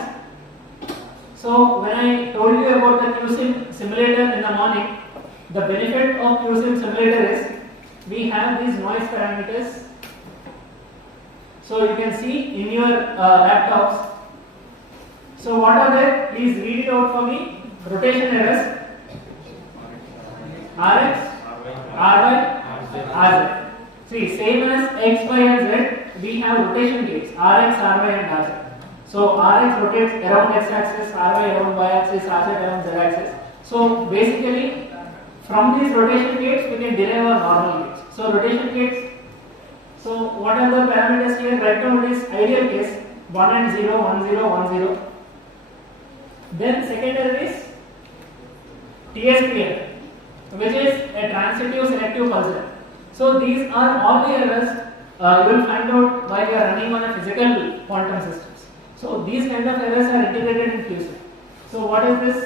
So, when I told you about the QSIM simulator in the morning, the benefit of QSIM simulator is we have these noise parameters. So, you can see in your laptops. So, what are they? Please read it out for me. Rotation errors, Rx, Ry, Rz. See, same as X, Y, and Z, we have rotation gates Rx, Ry, and Rz. So, Rx rotates around X axis, Ry around Y axis, Rz around Z axis. So, basically, from these rotation gates, we can derive our normal gates. So, rotation gates. So, what are the parameters here? Right now, it is ideal case 1 and 0, 1, 0, 1, 0. Then, second error is TSP, which is a transitive selective pulsar. So, these are all the errors you will find out while you are running on a physical quantum systems. So, these kind of errors are integrated in QSIM. So, what is this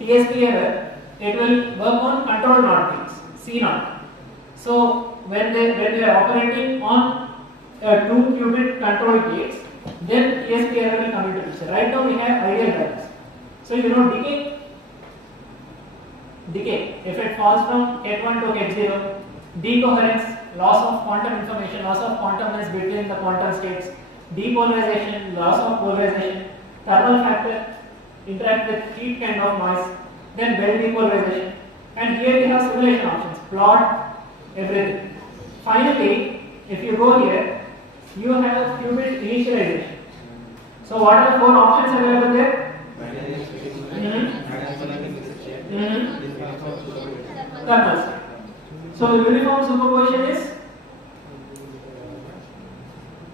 TSP error? It will work on control not gates, C naught. So, when they are operating on 2-qubit control gates, then TSP error will come into picture. Right now, we have ideal drivers. So, you know decay, if it falls from Ket1 to Ket0, decoherence, loss of quantum information, loss of quantumness between the quantum states, depolarization, loss of polarization, thermal factor, interact with heat kind of noise, then bell depolarization, and here we have simulation options, plot, everything. Finally, if you go here, you have qubit initialization. So what are the 4 options available there? Kernels. So uniform superposition is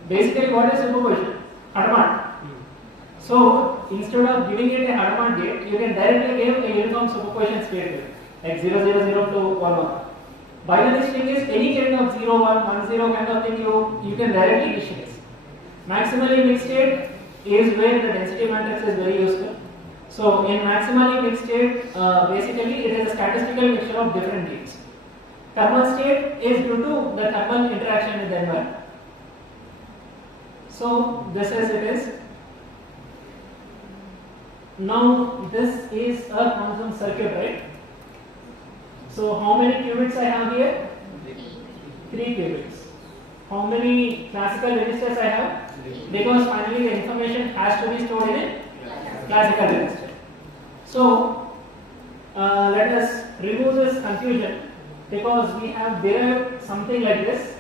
basically what is superposition? Hadamard. So instead of giving it a Hadamard gate, you can directly give a uniform superposition state like 0, 0, 0 to 1, 1. Binary string is any kind of 0, 1, 1, 0 kind of thing you can directly initialize. Maximally mixed state is where the density matrix is very useful. So in maximally mixed state, basically it is a statistical mixture of different gates. Thermal state is due to the thermal interaction with the environment. So this is it is. Now this is a quantum circuit, right? So how many qubits I have here? 3 qubits. How many classical registers I have? Because finally the information has to be stored in a classical register. So let us remove this confusion because we have derived something like this.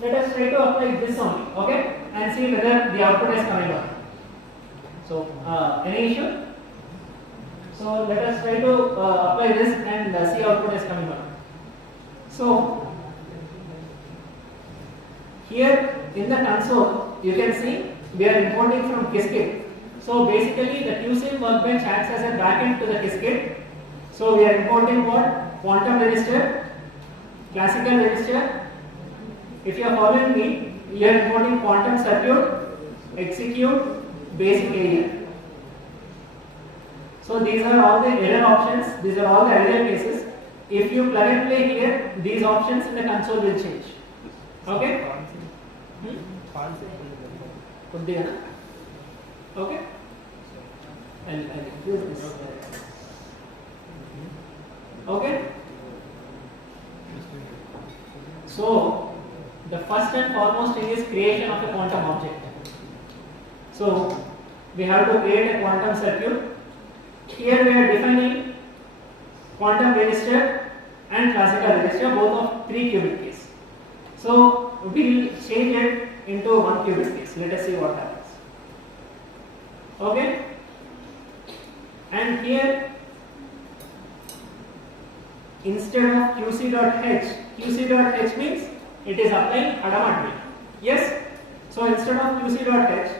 Let us try to apply this only, okay, and see whether the output is coming out. So any issue? So let us try to apply this and see output is coming out. So here in the console you can see we are importing from Qiskit. So basically the QSIM workbench acts as a backend to the Qiskit. So we are importing what? Quantum register, classical register. If you are following me, we are importing quantum circuit, execute basic area. So these are all the error options, these are all the ideal cases. If you plug and play here, these options in the console will change. Okay? Could be, okay? I'll use this. Okay? So, the first and foremost thing is creation of a quantum object. So, we have to create a quantum circuit. Here we are defining quantum register and classical register, both of 3 qubit case. So, we will change it into 1 qubit case. Let us see what happens. Okay? And here, instead of qc.h means it is applying Hadamard rule. Yes? So instead of qc.h,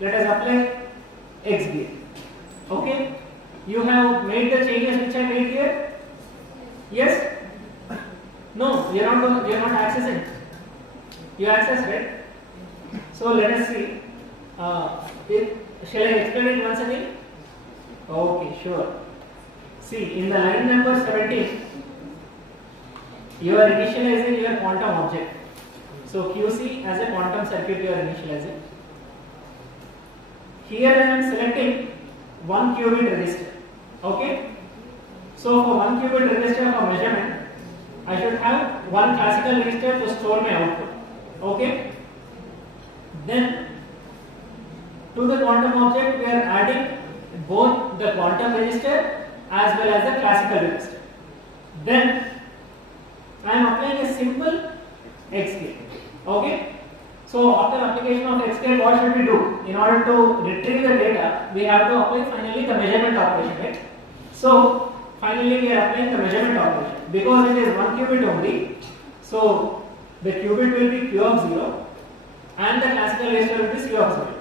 let us apply x here. Okay? You have made the changes which I made here? Yes? No, you are not accessing. You access, right? So let us see. Shall I explain it once again? Okay, sure. See, in the line number 17, you are initializing your quantum object. So QC as a quantum circuit you are initializing. Here I am selecting 1 qubit register. Okay? So for 1 qubit register for measurement, I should have 1 classical register to store my output. Okay? Then to the quantum object we are adding both the quantum register as well as the classical register. Then I am applying a simple X gate. Okay? So after application of X gate, what should we do? In order to retrieve the data, we have to apply finally the measurement operation, right? So finally we are applying the measurement operation. Because it is 1 qubit only, so the qubit will be Q of 0 and the classical register will be C of 0.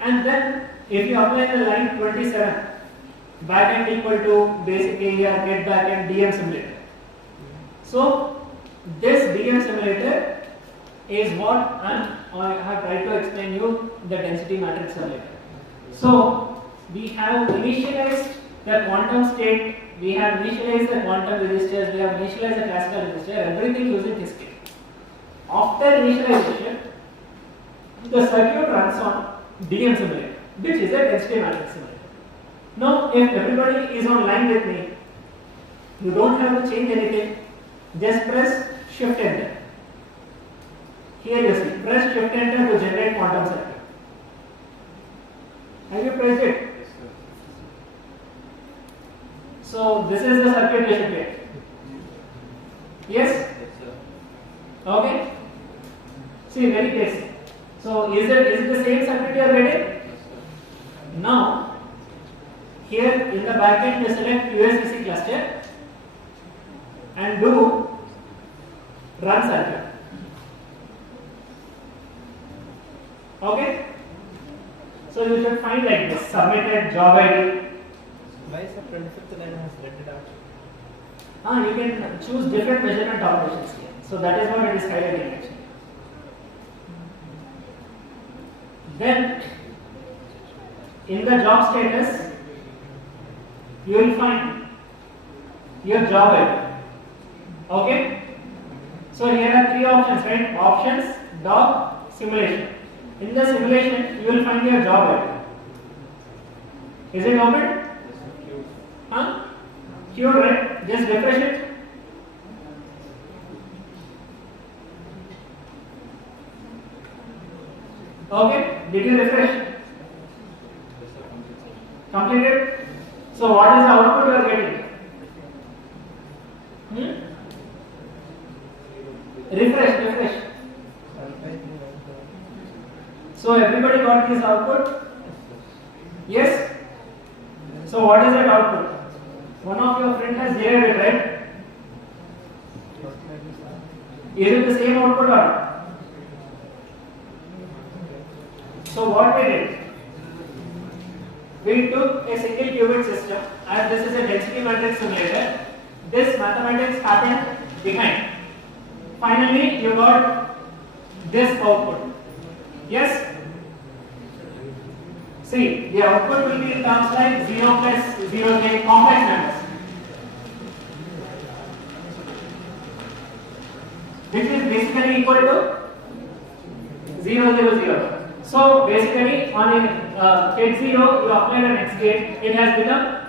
And then if you apply the line 27, backend equal to basic area, get backend, DM simulator. So this DM simulator is what I have tried to explain you the density matrix simulator. So we have initialized the quantum state, we have initialized the quantum registers, we have initialized the classical register, everything using this gate. After initialization, the circuit runs on DM simulator, which is a density matrix simulator. Now, if everybody is on line with me, you don't have to change anything, just press shift enter. Here you see, press shift enter to generate quantum circuit. Have you pressed it? So this is the circuit you should get. Yes? Okay? See, very basic. So is it the same circuit you are getting? Now, here in the backend you select USDC cluster and do run circuit. Okay? So you should find like this, submitted job ID. Why is the 25th line has rented out? You can choose different measurement operations here. So that is what it is highlighting actually. Then in the job status, you will find your job ID. Okay? So here are 3 options, right? Options, doc, simulation. In the simulation, you will find your job ID. Is it open? Huh? Queued, right? Just refresh it. Okay? Did you refresh? Completed? So what is the output you are getting? Refresh. So everybody got this output? Yes? So what is that output? One of your friends has derived it, right? Is it the same output or not? So what we did? We took a single qubit system, as this is a density matrix simulator. This mathematics happened behind. Finally, you got this output. Yes? See, the output will be in terms like 0 plus 0j complex numbers, which is basically equal to 0, 0, 0. So basically on a gate 0 you apply the next gate, it has become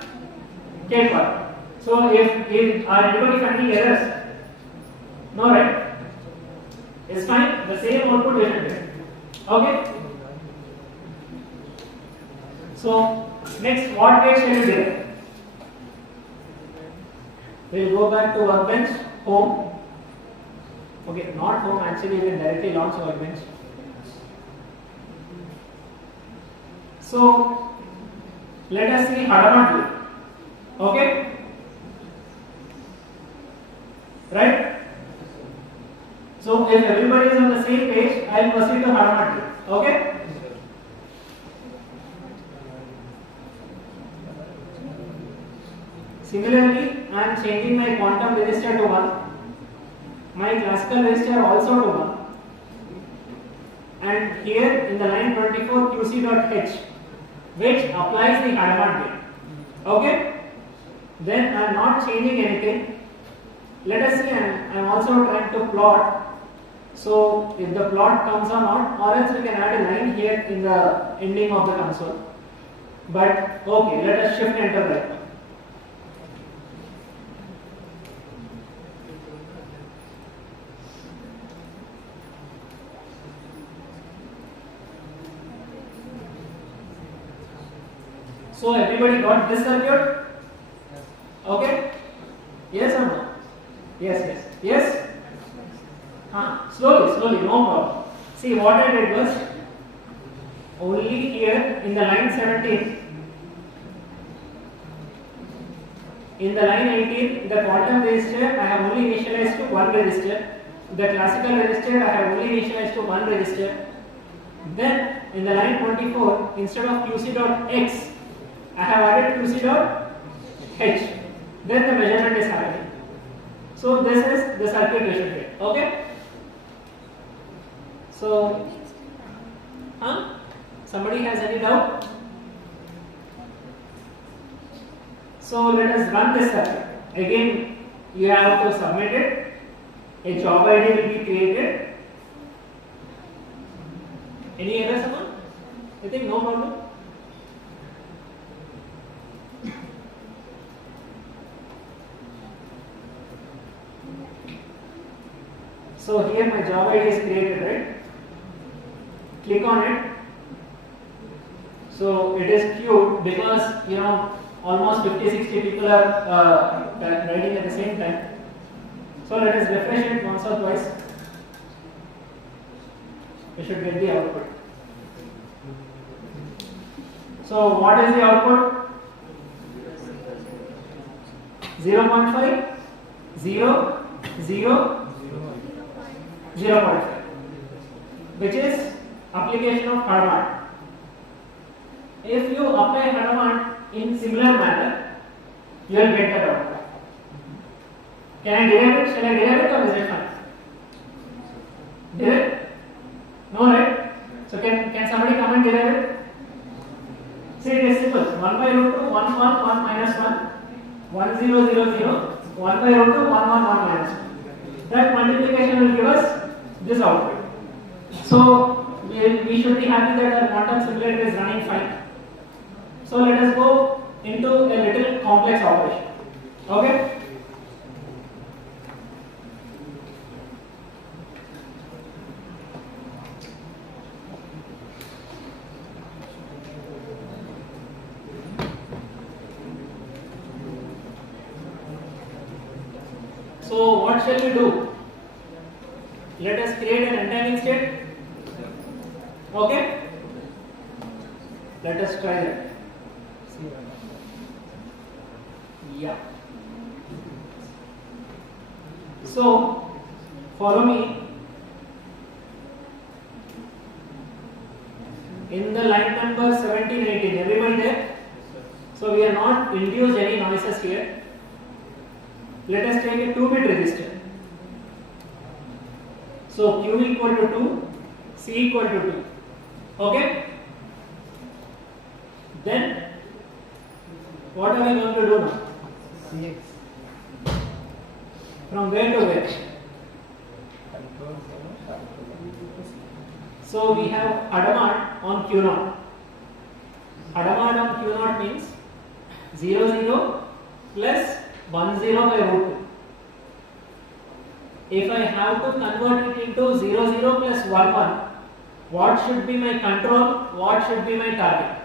gate 1. So if are anybody finding errors? No, right? It's fine, the same output we should get. Okay? So next, what gate shall we derive? We will go back to workbench, home. Okay, not home, actually you can directly launch workbench. So let us see Hadamard gate. Okay? Right? So if everybody is on the same page, I will proceed to Hadamard gate. Okay? Similarly, I am changing my quantum register to 1, my classical register also to 1, and here in the line 24 QC.H, which applies the Hadamard gate. Okay? Then I am not changing anything. Let us see, I am also trying to plot. So if the plot comes or not, or else we can add a line here in the ending of the console. But okay, let us shift enter right now. So everybody got this circuit? Okay? Yes or no? Yes. Yes? Slowly, no problem. See, what I did was, only here in the line 17, in the line 18, the quantum register I have only initialized to 1 register. The classical register I have only initialized to 1 register. Then in the line 24, instead of QC.X, I have added QC.H. Then the measurement is happening. So this is the circuit we should get. Okay? So, somebody has any doubt? So let us run this circuit. Again, you have to submit it. A job ID will be created. Any error, someone? I think no problem. So here my job ID is created, right? Click on it. So it is queued because almost 50-60 people are writing at the same time. So let us refresh it once or twice. We should get the output. So what is the output? 0.5, 0, 0, 0.5, which is application of Hadamard. If you apply Hadamard in similar manner, you will get that output. Can I derive it? Shall I derive it or is it fine? Derive? No, right? So can somebody come and derive it? See, it is simple. 1 by root 2, 1, 1, 1 minus 1, 1, 0, 0, 0, 1 by root 2, 1, 1, 1 minus 1. That multiplication will give us this output. So we should be happy that our quantum simulator is running fine. So let us go into a little complex operation. Okay? So what shall we do? Let us create an untiming state. Okay? Let us try that. Yeah. So follow me. In the line number 17, 18, everybody there? So we are not induced any noises here. Let us take a 2-bit register. So Q equal to 2, C equal to 2. Okay? Then what are we going to do now? Cx. From where to where? Control 0. So we have Hadamard on Q0. Hadamard on Q0 means 0 0 plus 1 0 by root 2. If I have to convert it into 0 0 plus 1 1, what should be my control? What should be my target?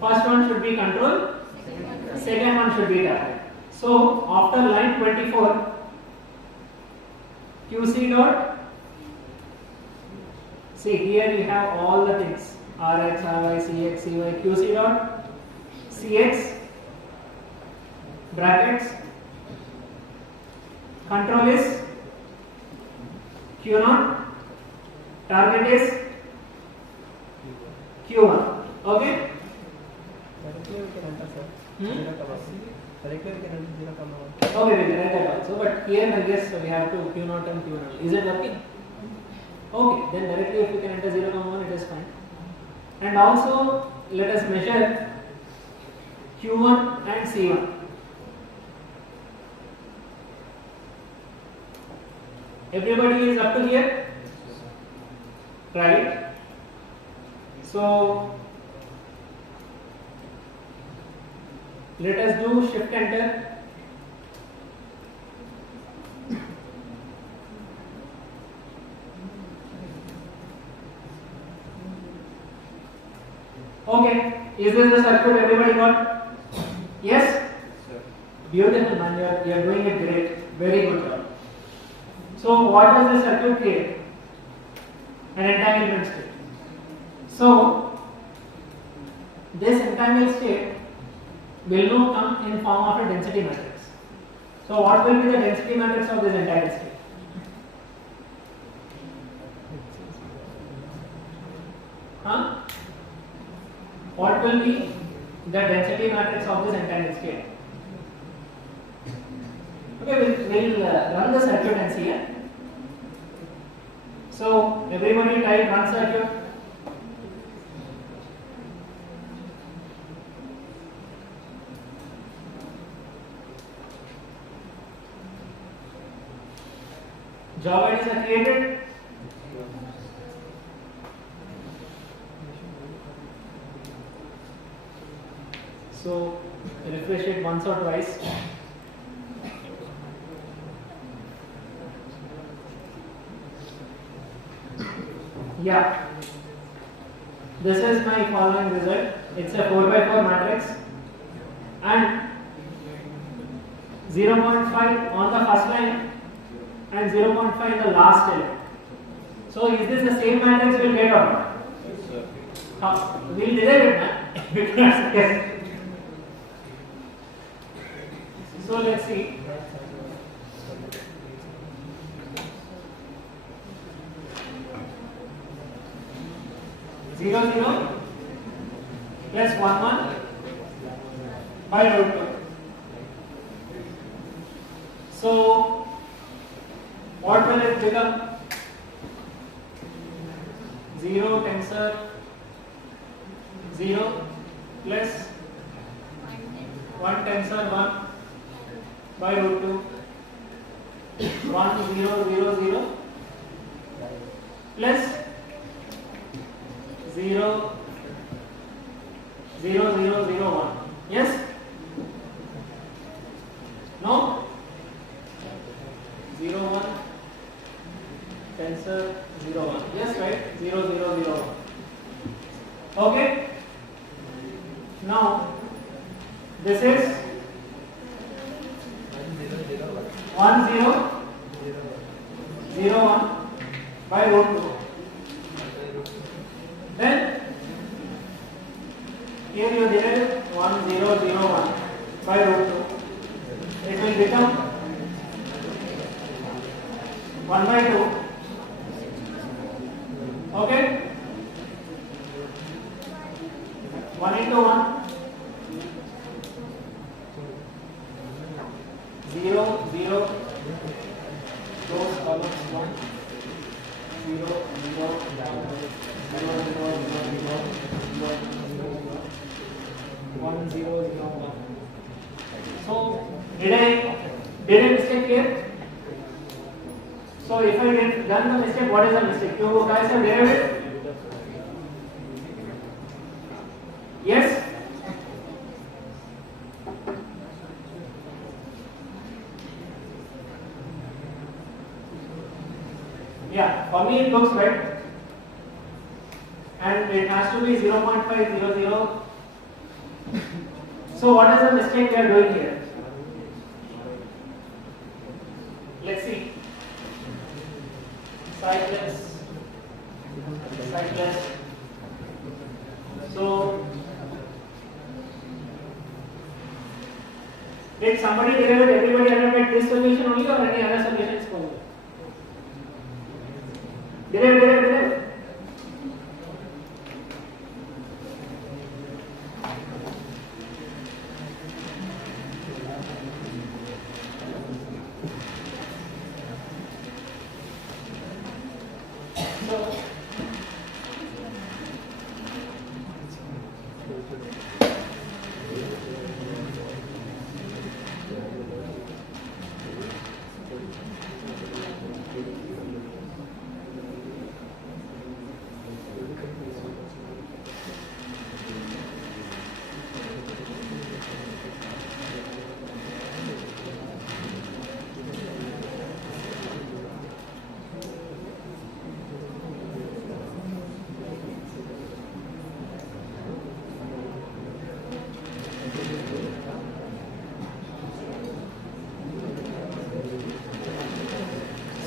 First one should be control, second one should be target. So after line 24, QC dot, see here we have all the things, Rx, Ry, Cx, Cy, QC dot, Cx, brackets, control is Q0, target is Q1, okay? Directly we can enter, sir. Hmm? 0, directly we can enter 0, 1. Okay, we will write that also, but here I guess we have to Q0 and Q0. Is it working? Okay, then directly if we can enter 0, 1, it is fine. And also let us measure Q1 and C1. Everybody is up to here? Right? So let us do shift enter. Okay, is this the circuit everybody got? Yes? Beautiful man, you are doing it great. Very good job. So what does the circuit create? An entanglement state. So this entangled state will now come in form of a density matrix. So what will be the density matrix of this entangled state? Huh? What will be the density matrix of this entangled state? Okay, we'll run the circuit and see it. So everybody type run circuit. Job IDs are created. So refresh it once or twice. Yeah, this is my following result. It's a 4 by 4 matrix and 0.5 on the first line and 0.5 in the last element. So is this the same matrix we'll get or not? Yes, sir. We'll derive it now. Because yes. So let's see. Zero zero plus 1 1 by root 2. So what will it become? 0 tensor 0 plus 1 tensor 1 by root 2 1 0 0 0 plus 0 0 0 0 1. Yes? No? 0 1 tensor 0 1. Yes, right? 0 0 0 1. Okay? Now this is 1 0 0 1 by root 2. Then here you derive 1 0 0 1 by root 2. It will become 1 by 2. Okay? 1 into 1 0 0 those columns 1 0 0 0 0 0 0 0 1001. So did I mistake here? So if I did done the mistake, what is the mistake? You guys have derived it? Yes? Yeah, for me it looks right. And it has to be 0.500. So what is the mistake we are doing here? Let's see. Cyclist. So did somebody derive it? Everybody arrived at this solution only or any other solution is possible? Derive.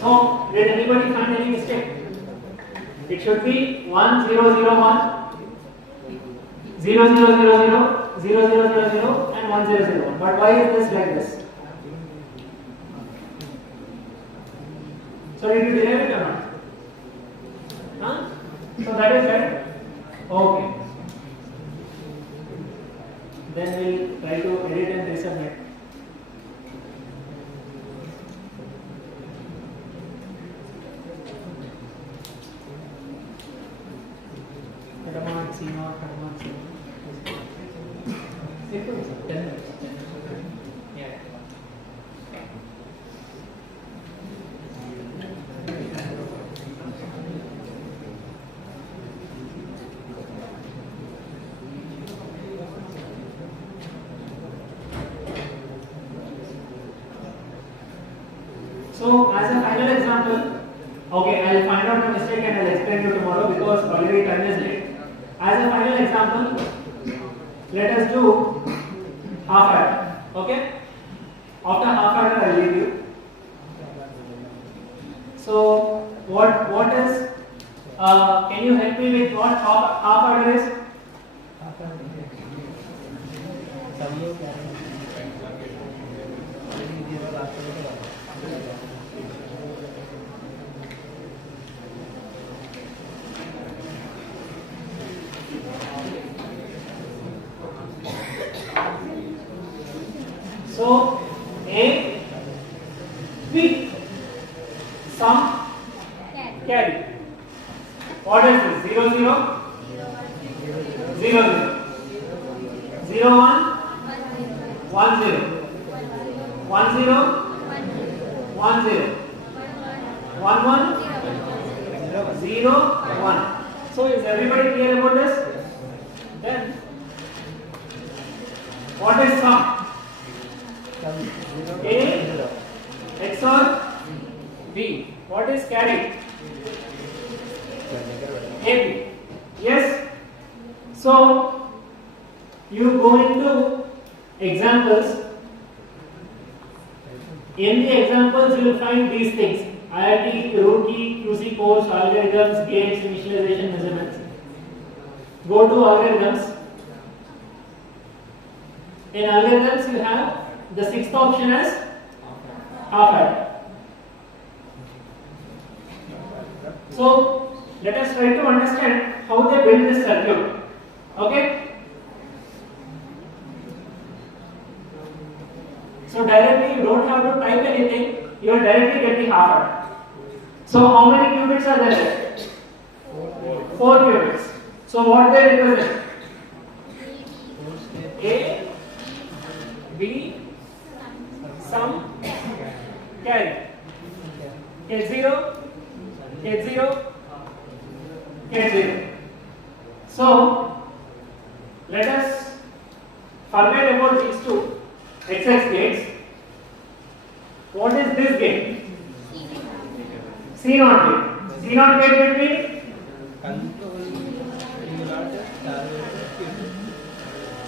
So, did anybody find any mistake? It should be 1001, 0000, 0000 and 1001. But why is this like this? So, did you derive it or not? Huh? So, that is right? Okay. Then we will try to edit and resubmit. So, as a final example, okay, I will find out the mistake and I will explain to you tomorrow because already time is late. As a final example, let us do half adder. Okay? After half adder, I will leave you. So, what is? Can you help me with what half adder is? So, A, B, sum, carry. What is this? 0, 0, 0, 0, 0, 1, 1, 0, 1, 0, 1, 0, 1, 1, 0, 1. So, is everybody clear about this? Then, what is sum? A XOR B. What is carry? AB. Yes. So you go into examples. In the examples, you will find these things: IIT, root key, QC course, algorithms, gates, initialization, measurements. Go to algorithms. In algorithms, you have the sixth option as half adder. So let us try to understand how they build this circuit. Okay? So directly you don't have to type anything, you are directly getting half adder. So how many qubits are there? 4 qubits. So what they represent? A carry. Get 0, get 0, get 0. So let us forget about these two XX gates. What is this gate? C naught gate. C naught gate between Control regulator, target,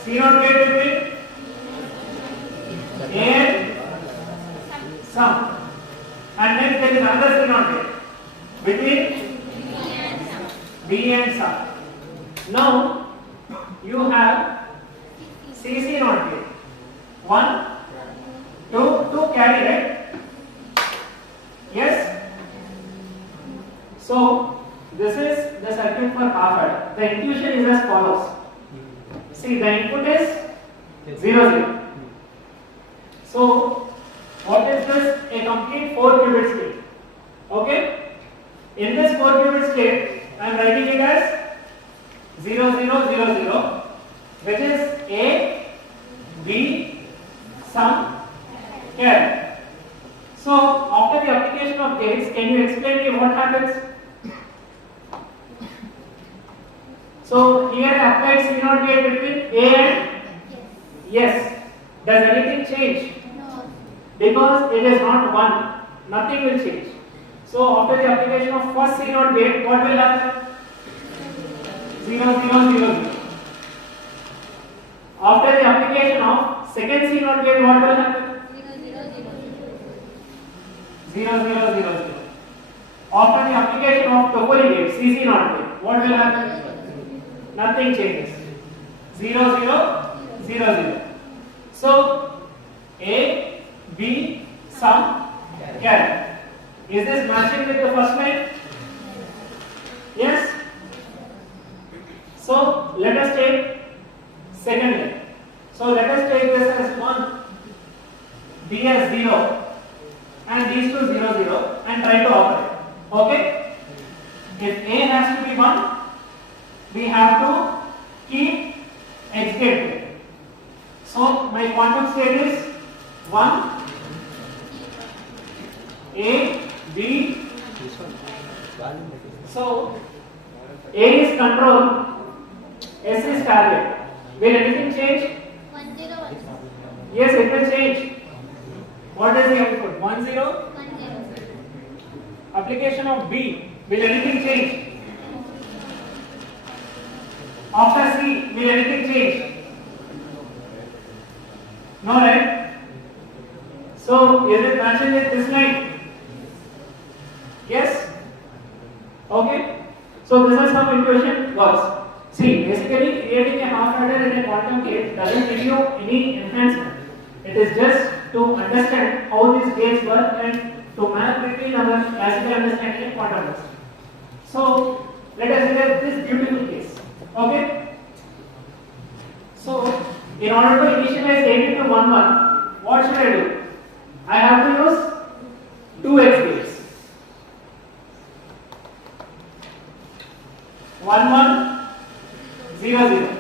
C naught gate between A and sum. And next there is another C naught gate between B and sum. Now you have CC naught gate. 1, 2 carry, right? Yes? So this is the circuit for half adder. The intuition is as follows. See, the input is 0, 0. So what is this? A complete 4 qubit state. Okay? In this 4 qubit state, I am writing it as 0, 0, 0, 0, which is A, B, sum, carry. So after the application of gates, can you explain me what happens? So here I applied C naught gate between A and yes. Does anything change? No. Because it is not 1, nothing will change. So after the application of first C naught gate, what will happen? 0, 0, 0, 0. After the application of second C naught gate, what will happen? 0, 0, 0, 0. After the application of Toffoli gate, CC naught gate, what will happen? Nothing changes. 0, 0, 0, 0. So A, B, sum, carry. Is this matching with the first line? Yes? So let us take second line. So let us take this as 1, B as 0 and these two 0, 0 and try to operate. Okay? If A has to be 1, we have to keep X gate there. So my quantum state is 1, A, B. So A is control, S is target. Will anything change? 1 0 1 0. Yes, it will change. What is the output? 1 0. 1 0. Application of B. Will anything change? After C, will anything change? No, right? So is it matching with this line? Yes? Okay? So this is how intuition works. See, basically creating a half adder in a quantum gate doesn't give you any enhancement. It is just to understand how these gates work and to map between our classical understanding and quantum physics. So let us look at this beautiful case. Okay? So in order to initialize 80 to 1 1, what should I do? I have to use 2 X gates. 1 1 0 0.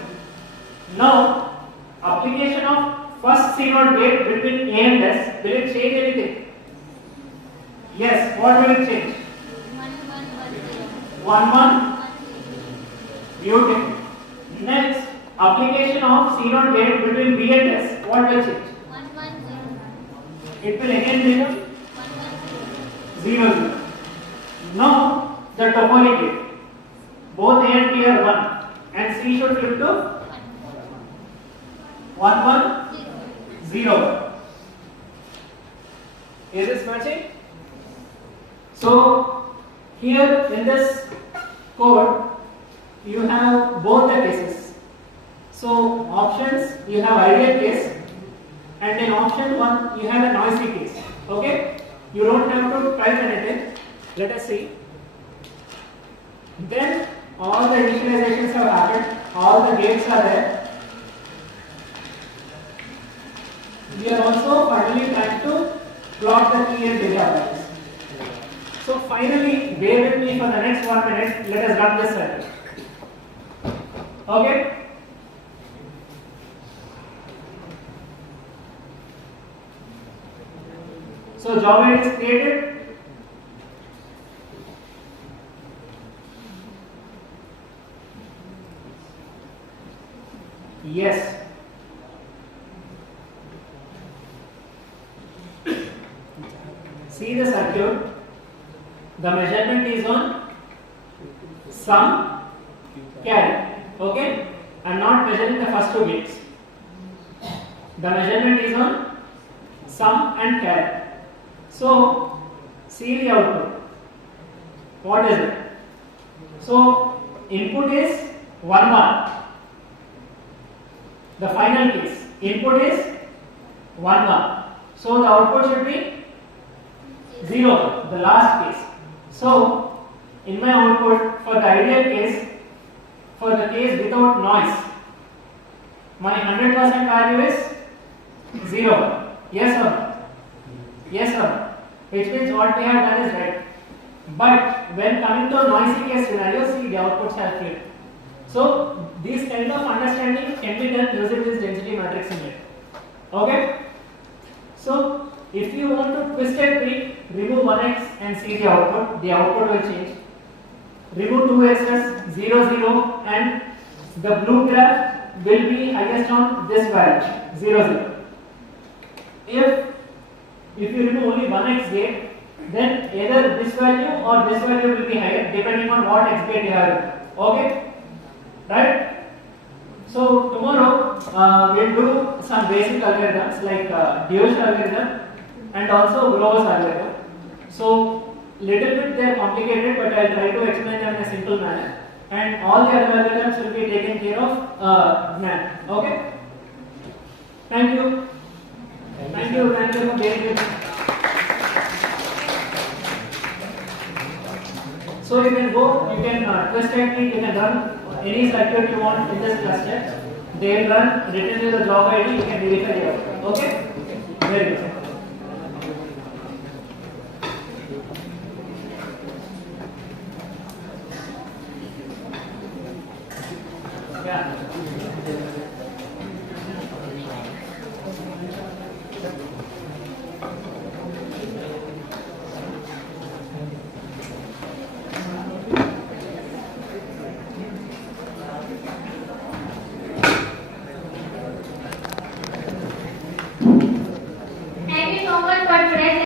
Now application of first C naught gate between A and S, will it change anything? Yes, what will it change? 1 1 1 0. 1 1 1 Beautiful. Next, application of C naught gate between B and S, what will change? 1 1 0. It will again become 1 1 0 0. Now the Toffoli gate, both A and B are 1 and C should flip to 1 1 0. Is this matching? So here in this code you have both the cases. So options, you have ideal case, and in option 1 you have a noisy case. Okay? You don't have to type anything. Let us see. Then all the initializations have happened, all the gates are there. We are also finally trying to plot the key and data values. So finally, bear with me for the next 1 minute. Let us run this circuit. Okay? So job ID is created. Yes. See the circuit. The measurement is on sum carry. Okay? I am not measuring the first two bits. The measurement is on sum and carry. So see the output. What is it? So input is 1 1. The final case. Input is 1 1. So the output should be 0, the last case. So in my output, for the ideal case, for the case without noise, my 100% value is 0. Yes or no? Yes or no? Which means what we have done is right. But when coming to noisy case scenario, see the outputs have flipped. So this kind of understanding can be done using this density matrix in it. Okay? So if you want to twist a tree, remove 1x and see the output will change. Remove 2x's 0 0 and the blue graph will be highest on this value 0 0. If you remove only 1x gate, then either this value or this value will be higher depending on what x gate you have. Okay? Right? So tomorrow we'll do some basic algorithms like Dio's algorithm and also Grover's algorithm. So little bit they are complicated, but I'll try to explain them in a simple manner. And all the other algorithms will be taken care of now. Okay? Thank you. Thank you for being with me. So you can go, you can twist technique, you can run any circuit you want in this cluster. They will run, return you the job ID, you can verify it. Okay? Very good. Yeah.